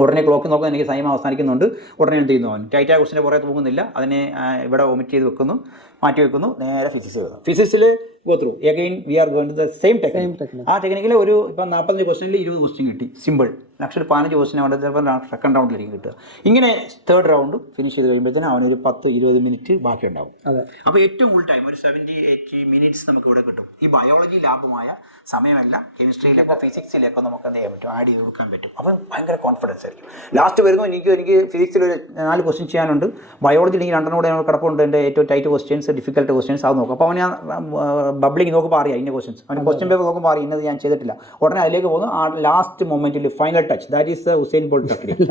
ഉടനെ ക്ലോക്ക് നോക്കാൻ എനിക്ക് ടൈം അവസാനിക്കുന്നുണ്ട്. ഉടനെ എന്ത് ചെയ്യുന്നു, അവൻ ടൈറ്റായ ക്വസ്റ്റിൻ്റെ പുറത്ത് പോകുന്നില്ല, അതിനെ ഇവിടെ ഒമിറ്റ് ചെയ്ത് വെക്കുന്നു, മാറ്റി വെക്കുന്നു, നേരെ ഫിസിക്സ് വരുന്നു. ഫിസിക്സിൽ go through again we are going to the same technique. ആ ടെക്നിക്കിൽ ഒരു ഇപ്പം 45 ക്വസ്റ്റനിൽ 20 ക്വസ്റ്റ്യൻ കിട്ടി, സിമ്പിൾ. നെക്സ്റ്റ് ഒരു 15 ക്വസ്റ്റ്യൻ അവിടെ ചിലപ്പോൾ സെക്കൻഡ് റൗണ്ടിലേക്ക് കിട്ടുക. ഇങ്ങനെ തേർഡ് റൗണ്ട് ഫിനിഷ് ചെയ്ത് കഴിയുമ്പോഴത്തേനും അവനൊരു 10-20 മിനിറ്റ് ബാക്കി ഉണ്ടാവും. അപ്പോൾ ഏറ്റവും കൂടുതൽ ടൈം ഒരു 70-80 മിനിറ്റ്സ് നമുക്ക് ഇവിടെ കിട്ടും. ഈ ബയോളജി ലാഭമായ സമയമെല്ലാം കെമിസ്ട്രിയിലേക്കോ ഫിസിക്സിലേക്കോ നമുക്ക് എന്ത് ചെയ്യാൻ പറ്റും, ആഡ് ചെയ്ത് കൊടുക്കാൻ പറ്റും. അപ്പം ഭയങ്കര കോൺഫിഡൻസ് ആയിരിക്കും. ലാസ്റ്റ് വരുന്നു, എനിക്ക് ഫിസിക്സിൽ ഒരു 4 ക്വസ്റ്റ്യൻ ചെയ്യാനുണ്ട്, ബയോളജിയിൽ എനിക്ക് 2 കൂടെ കിടപ്പുണ്ട്, എൻ്റെ ഏറ്റവും ടൈറ്റ് ക്വസ്റ്റ്യൻസ്, ഡിഫിക്കൽട്ട് ക്വസ്റ്റ്യൻസ്, അത് നോക്കും. അപ്പോൾ അവന് ബബ്ലിങ് നോക്കുമ്പോൾ അറിയാം ഇന്ന ക്വസ്റ്റ്യൻസ്, അവന് ക്വസ്റ്റ്യൻ പേപ്പർ നോക്കുമ്പോൾ അറിയാം ഇന്നത് ഞാൻ ചെയ്തിട്ടില്ല. ഉടനെ അതിലേക്ക് പോകുന്നു. ആ ലാസ്റ്റ് മൊമെന്റിൽ final touch, that is the Usain Bolt technique.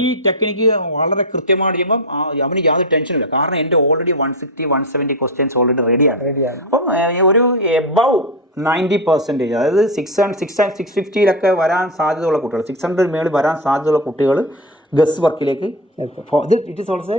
ഈ ടെക്നിക്ക് വളരെ കൃത്യമായിട്ട് ചെയ്യുമ്പം അവന് യാതൊരു ടെൻഷനില്ല. കാരണം എൻ്റെ ഓൾറെഡി 160-170 ക്വസ്റ്റ്യൻസ് ഓൾറെഡി റെഡിയാണ്. അപ്പം ഒരു എബവ് 90%, അതായത് 650 വരാൻ സാധ്യതയുള്ള കുട്ടികൾ, 600 മേളിൽ വരാൻ സാധ്യതയുള്ള കുട്ടികൾ ഗസ് വർക്കിലേക്ക് it is also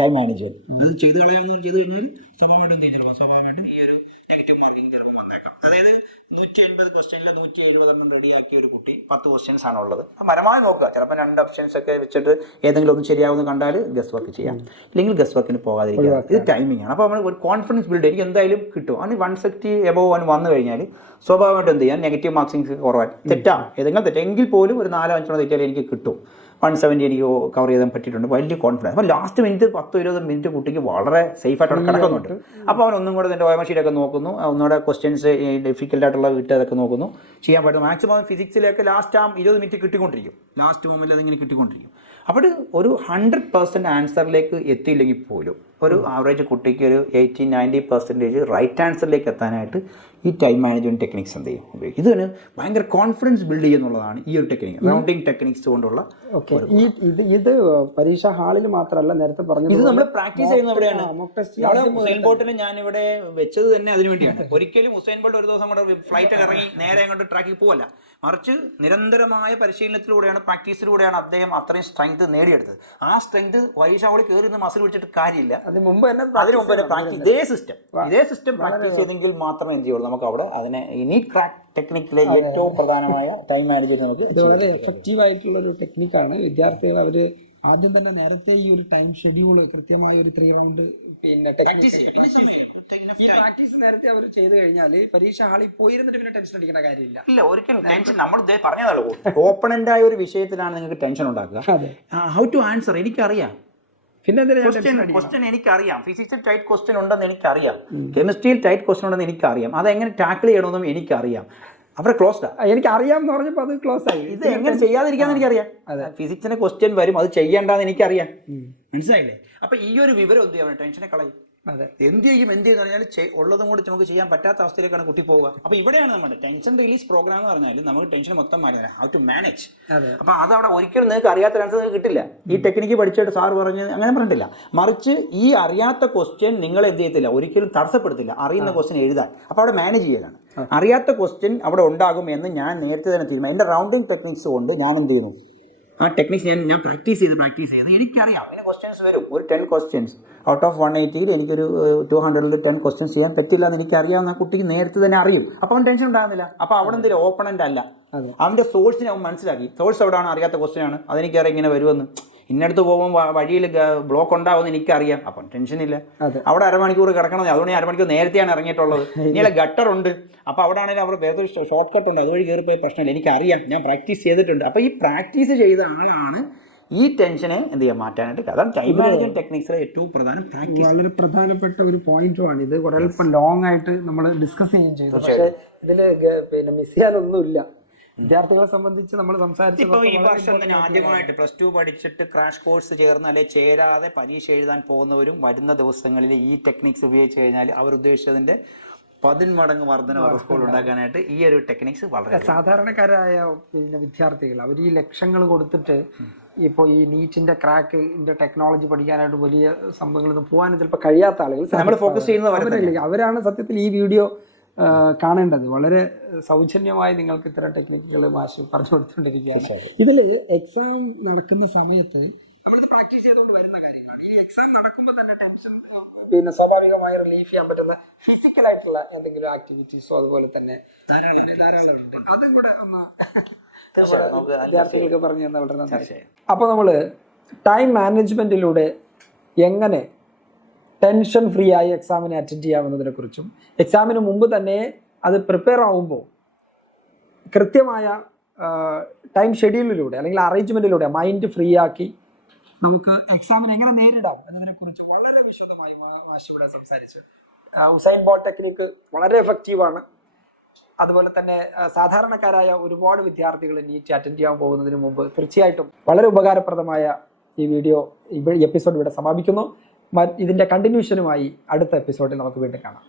time management. അത് ചെയ്ത് കളയാമെന്ന് ചെയ്ത് കഴിഞ്ഞാൽ സ്വാഭാവികമായിട്ടും ഈ ഒരു നെഗറ്റീവ് മാർക്കിംഗ് ചിലപ്പോൾ വന്നേക്കാം. അതായത് 180 ക്വസ്റ്റ്യനിൽ 170 റെഡിയാക്കിയ ഒരു കുട്ടി 10 ക്വസ്റ്റ്യൻസ് ആണ് ഉള്ളത്. പരമാവധി നോക്കുക. ചിലപ്പോൾ 2 ഓപ്ഷൻസ് ഒക്കെ വെച്ചിട്ട് ഏതെങ്കിലും ഒന്ന് ശരിയാവുമെന്ന് കണ്ടാൽ ഗസ് വർക്ക് ചെയ്യാം, ഇല്ലെങ്കിൽ ഗസ് വർക്കിന് പോകാതിരിക്കുക. ഇത് ടൈമിംഗ് ആണ്. അപ്പോൾ നമ്മൾ ഒരു കോൺഫിഡൻസ് ബിൽഡ് എനിക്ക് എന്തായാലും കിട്ടും. അവന് 160 എബോവ് അവന് വന്നു കഴിഞ്ഞാൽ സ്വാഭാവികമായിട്ടും എന്ത് ചെയ്യാൻ നെഗറ്റീവ് മാർക്സിങ്സ് കുറവായിട്ട് തെറ്റാം, ഏതെങ്കിലും തെറ്റെങ്കിൽ പോലും ഒരു 4-5 തെറ്റിയാൽ എനിക്ക് കിട്ടും. 170 എനിക്ക് കവർ ചെയ്യാൻ പറ്റിയിട്ടുണ്ട്. വലിയ കോൺഫിഡൻസ്. അപ്പോൾ ലാസ്റ്റ് മിനിറ്റ് 10-20 മിനിറ്റ് കുട്ടിക്ക് വളരെ സേഫ് ആയിട്ട് അവിടെ കിടക്കുന്നുണ്ട്. അപ്പോൾ അവൻ ഒന്നും കൂടെ എൻ്റെ ഓയമ ഷീറ്റൊക്കെ നോക്കുന്നു, ഒന്നുകൂടെ ക്വസ്റ്റ്യൻസ് ഡിഫിക്കൽട്ടായിട്ടുള്ള വിട്ടതൊക്കെ നോക്കുന്നു, ചെയ്യാൻ പറ്റും. മാക്സിമം ഫിസിക്സിലേക്ക് ലാസ്റ്റ് 20 മിനിറ്റ് കിട്ടിക്കൊണ്ടിരിക്കും, ലാസ്റ്റ് മൊമെൻറ്റിൽ അതിങ്ങനെ കിട്ടിക്കൊണ്ടിരിക്കും. അപ്പോൾ ഒരു 100% ആൻസറിലേക്ക് എത്തിയില്ലെങ്കിൽ പോലും ഒരു ആവറേജ് കുട്ടിക്ക് ഒരു 80-90% റൈറ്റ് ആൻസറിലേക്ക് എത്താനായിട്ട് ഈ ടൈം മാനേജ്മെൻറ്റ് ടെക്നിക്സ് എന്ത് ചെയ്യും ഉപയോഗിക്കും. ഇതിന് ഭയങ്കര കോൺഫിഡൻസ് ബിൽഡ് ചെയ്യുന്നുള്ളതാണ് ഈ ഒരു ടെക്നിക്ക്, റൗണ്ടിങ് ടെക്നിക്സ് കൊണ്ടുള്ള. ഇത് പരീക്ഷാ ഹാളിൽ മാത്രമല്ല, നേരത്തെ പറഞ്ഞു ഇത് നമ്മൾ പ്രാക്ടീസ് ചെയ്യുന്നത് എവിടെയാണ്? ഉസൈൻ ബോൾട്ടിന് ഞാനിവിടെ വെച്ചത് തന്നെ അതിനു വേണ്ടിയാണ്. ഒരിക്കലും ഉസൈൻ ബോൾട്ട് ഒരു ദിവസം കൂടെ ഫ്ലൈറ്റ് ഇറങ്ങി നേരെ അങ്ങോട്ട് ട്രാക്കിൽ പോവല്ല, മറിച്ച് നിരന്തരമായ പരിശീലനത്തിലൂടെയാണ്, പ്രാക്ടീസിലൂടെയാണ് അദ്ദേഹം അത്രയും സ്ട്രെങ്ത് നേടിയെടുത്തത്. ആ സ്ട്രെങ്ത് പരീക്ഷാ ഹാളിൽ കയറി നിന്ന് മസിൽ പിടിച്ചിട്ട് കാര്യമില്ല. അതിന് മുമ്പ് തന്നെ പ്രാക്ടീസ് ഇതേ സിസ്റ്റം പ്രാക്ടീസ് ചെയ്തെങ്കിൽ മാത്രമേ എന്ത് ചെയ്യുള്ളൂ നമുക്ക് അവിടെ അതിനെ ഇനി ക്രാക്ക് ടെക്നിക്കിലെ ഏറ്റവും പ്രധാനമായ ടൈം മാനേജ്മെന്റ് നമുക്ക് വളരെ എഫക്റ്റീവ് ആയിട്ടുള്ള ഒരു ടെക്നിക്കാണ്. വിദ്യാർത്ഥികൾ അവർ ആദ്യം തന്നെ നേരത്തെ ഈ ഒരു ടൈം ഷെഡ്യൂൾ കൃത്യമായ ഒരു 3 റൗണ്ട് പിന്നെ ഈ പ്രാക്ടീസ് നേരത്തെ അവർ ചെയ്ത് കഴിഞ്ഞാൽ പരീക്ഷ ഹാളിൽ പോയിരുന്നിട്ട് പിന്നെ ടെൻഷൻ അടിക്കുന്ന കാര്യമില്ല. ഇല്ല, ഒരിക്കലും ടെൻഷൻ. നമ്മൾ പറഞ്ഞതല്ലോ, ഓപ്പണന്റ് ആയ ഒരു വിഷയത്തിലാണ് നിങ്ങൾക്ക് ടെൻഷൻ ഉണ്ടാക്കുക. ഹൗ ടു ആൻസർ എനിക്കറിയാം, പിന്നെ ക്വസ്റ്റ്യൻ എനിക്കറിയാം, ഫിസിക്സിൽ ടൈറ്റ് ക്വസ്റ്റ്യൻ ഉണ്ടെന്ന് എനിക്കറിയാം, കെമിസ്ട്രിയിൽ ടൈറ്റ് ക്വസ്റ്റ്യൻ ഉണ്ടെന്ന് എനിക്കറിയാം, അതെങ്ങനെ ടാക്കിൾ ചെയ്യണമെന്നും എനിക്കറിയാം. അവിടെ ക്ലോസ്ഡാ. എനിക്ക് അറിയാം എന്ന് പറഞ്ഞപ്പോൾ അത് ക്ലോസ് ആയി. ഇത് എങ്ങനെ ചെയ്യാതിരിക്കാന്ന് എനിക്കറിയാം. ഫിസിക്സിന്റെ ക്വസ്റ്റ്യൻ വരും, അത് ചെയ്യേണ്ടെന്ന് എനിക്കറിയാം. മനസ്സിലായില്ലേ? അപ്പൊ ഈ ഒരു വിവരം എന്ത് ചെയ്യാം, ടെൻഷനെ കളയും. എന്ത് ചെയ്യും പറഞ്ഞാൽ ഉള്ളതും കൂടി നമുക്ക് ചെയ്യാൻ പറ്റാത്ത അവസ്ഥയിലേക്കാണ് കുട്ടി പോവുക. അപ്പൊ ഇവിടെയാണ് നമ്മുടെ ടെൻഷൻ റിലീസ് പ്രോഗ്രാം എന്ന് പറഞ്ഞാൽ നമുക്ക് ടെൻഷൻ മൊത്തം മാറി ഹൗ ടു മാനേജ്. അപ്പൊ അതവിടെ ഒരിക്കലും നിങ്ങൾക്ക് അറിയാത്ത ആൻസർ നിങ്ങൾക്ക് കിട്ടില്ല. ഈ ടെക്നിക്ക് പഠിച്ചിട്ട് സാർ പറഞ്ഞ് അങ്ങനെ പറഞ്ഞിട്ടില്ല, മറിച്ച് ഈ അറിയാത്ത ക്വസ്റ്റ്യൻ നിങ്ങൾ എന്ത് ചെയ്യത്തില്ല, ഒരിക്കലും തടസ്സപ്പെടുത്തില്ല അറിയുന്ന ക്വസ്റ്റ്യൻ എഴുതാൻ. അപ്പൊ അവിടെ മാനേജ് ചെയ്യലാണ്. അറിയാത്ത ക്വസ്റ്റ്യൻ അവിടെ ഉണ്ടാകും എന്ന് ഞാൻ നേരത്തെ തന്നെ തീരുമാനം. എൻ്റെ റൗണ്ടിങ് ടെക്നിക്സ് കൊണ്ട് ഞാൻ എന്ത് ചെയ്യുന്നു, ആ ടെക്നിക്സ് ഞാൻ പ്രാക്ടീസ് ചെയ്ത് എനിക്കറിയാം. പിന്നെ ക്വസ്റ്റ്യൻസ് വരും, ഒരു 10 ക്വസ്റ്റ്യൻസ് ഔട്ട് ഓഫ് 180 എനിക്കൊരു 200 10 ക്വസ്റ്റ്യൻസ് ചെയ്യാൻ പറ്റില്ല എന്ന് എനിക്കറിയാവുന്ന കുട്ടിക്ക് നേരത്തെ തന്നെ അറിയും. അപ്പോൾ അവൻ ടെൻഷൻ ഉണ്ടാകുന്നില്ല. അപ്പോൾ അവിടെ എന്തെങ്കിലും ഓപ്പണൻ്റ് അല്ല, അവൻ്റെ സോഴ്സിനെ അവൻ മനസ്സിലാക്കി. സോഴ്സ് എവിടെയാണ്, അറിയാത്ത ക്വസ്റ്റ്യൻ ആണ്, അതെനിക്കറിയാം ഇങ്ങനെ വരുമെന്ന്. ഇന്നടുത്ത് പോകുമ്പോൾ വഴിയിൽ ബ്ലോക്ക് ഉണ്ടാവുമെന്ന് എനിക്കറിയാം, അപ്പം ടെൻഷനില്ല. അവിടെ അരമണിക്കൂർ കിടക്കണം, അതുകൊണ്ട് ഞാൻ അരമണിക്കൂർ നേരത്തെയാണ് ഇറങ്ങിയിട്ടുള്ളത്. ഇനിയുള്ള ഗട്ടറുണ്ട്, അപ്പോൾ അവിടെ ആണെങ്കിലും അവിടെ വേറൊരു ഷോർട്ട് കട്ട് ഉണ്ട്, അതുവഴി കയറിപ്പോയി പ്രശ്നമില്ല, എനിക്കറിയാം, ഞാൻ പ്രാക്ടീസ് ചെയ്തിട്ടുണ്ട്. അപ്പോൾ ഈ പ്രാക്ടീസ് ചെയ്ത ആളാണ് ഈ ടെൻഷനെ എന്ത് ചെയ്യാൻ മാറ്റാനായിട്ട്. അതാണ് ടൈം മാനേജ്മെന്റ് ടെക്നിക്സിലെ ഏറ്റവും പ്രധാന പ്രാക്ടീസ്. വളരെ പ്രധാനപ്പെട്ട ഒരു പോയിന്റുമാണ് ഇത്. കുറെ അല്പം ലോങ് ആയിട്ട് നമ്മൾ ഡിസ്കസ് ചെയ്യുകയും ചെയ്തു. പക്ഷേ ഇതിൽ പിന്നെ മിസ് ചെയ്യാനൊന്നുമില്ല. വിദ്യാർത്ഥികളെ സംബന്ധിച്ച് നമ്മൾ സംസാരിച്ചു. ഇപ്പോൾ ഈ വർഷം തന്നെ ആദ്യമായിട്ട് +2 പഠിച്ചിട്ട് ക്രാഷ് കോഴ്സ് ചേർന്ന് അല്ലെ ചേരാതെ പരീക്ഷ എഴുതാൻ പോകുന്നവരും വരുന്ന ദിവസങ്ങളിൽ ഈ ടെക്നിക്സ് ഉപയോഗിച്ച് കഴിഞ്ഞാൽ അവർ ഉദ്ദേശിച്ചതിന്റെ 10 മടങ്ങ് വർധന സ്കൂൾ ഉണ്ടാക്കാനായിട്ട് ഈ ഒരു ടെക്നിക്സ് വളരെ. സാധാരണക്കാരായ പിന്നെ വിദ്യാർത്ഥികൾ അവർ ഈ ലക്ഷങ്ങൾ കൊടുത്തിട്ട് ഇപ്പോൾ ഈ നീറ്റിന്റെ ക്രാക്കിന്റെ ടെക്നോളജി പഠിക്കാനായിട്ട് വലിയ സംഭവങ്ങളൊന്നും പോകാനും ചിലപ്പോൾ കഴിയാത്ത ആളുകൾ നമ്മൾ ഫോക്കസ് ചെയ്യുന്നത് അവരാണ് സത്യത്തിൽ ഈ വീഡിയോ കാണേണ്ടത്. വളരെ സൗജന്യമായി നിങ്ങൾക്ക് ഇത്തരം ടെക്നിക്കുകൾ മാഷ് പറഞ്ഞു കൊടുത്തുകൊണ്ടിരിക്കുകയാണ്. ഇതിൽ എക്സാം നടക്കുന്ന സമയത്ത് നമ്മളിത് പ്രാക്ടീസ് ചെയ്തുകൊണ്ട് വരുന്ന കാര്യങ്ങളാണ്. ഈ എക്സാം നടക്കുമ്പോൾ തന്നെ ടെൻഷൻ പിന്നെ സ്വാഭാവികമായി റിലീഫ് ചെയ്യാൻ പറ്റുന്ന ഫിസിക്കലായിട്ടുള്ള എന്തെങ്കിലും ആക്ടിവിറ്റീസോ അതുപോലെ തന്നെ ധാരാളമുണ്ട്. അതും കൂടെ വിദ്യാർത്ഥികൾക്ക് പറഞ്ഞു തന്നാൽ വളരെ നന്ദി. അപ്പോൾ നമ്മൾ ടൈം മാനേജ്മെന്റിലൂടെ എങ്ങനെ ടെൻഷൻ ഫ്രീ ആയി എക്സാമിനെ അറ്റൻഡ് ചെയ്യാമെന്നതിനെ കുറിച്ചും എക്സാമിന് മുമ്പ് തന്നെ അത് പ്രിപ്പയർ ആവുമ്പോൾ കൃത്യമായ ടൈം ഷെഡ്യൂളിലൂടെ അല്ലെങ്കിൽ അറേഞ്ച്മെന്റിലൂടെ മൈൻഡ് ഫ്രീ ആക്കി നമുക്ക് എക്സാമിനെ എങ്ങനെ നേരിടാം എന്നതിനെ കുറിച്ച് വളരെ വിശദമായി മാഷിവിടെ സംസാരിച്ചു. ഉസൈൻ ബോൾട്ട് ടെക്നിക്ക് വളരെ എഫക്റ്റീവാണ്. അതുപോലെ തന്നെ സാധാരണക്കാരായ ഒരുപാട് വിദ്യാർത്ഥികൾ നീറ്റ് അറ്റൻഡ് ചെയ്യാൻ പോകുന്നതിന് മുമ്പ് തീർച്ചയായിട്ടും വളരെ ഉപകാരപ്രദമായ ഈ എപ്പിസോഡ് ഇവിടെ സമാപിക്കുന്നു. ഇതിന്റെ കണ്ടിന്യൂഷനുമായി അടുത്ത എപ്പിസോഡിൽ നമുക്ക് വീണ്ടും കാണാം.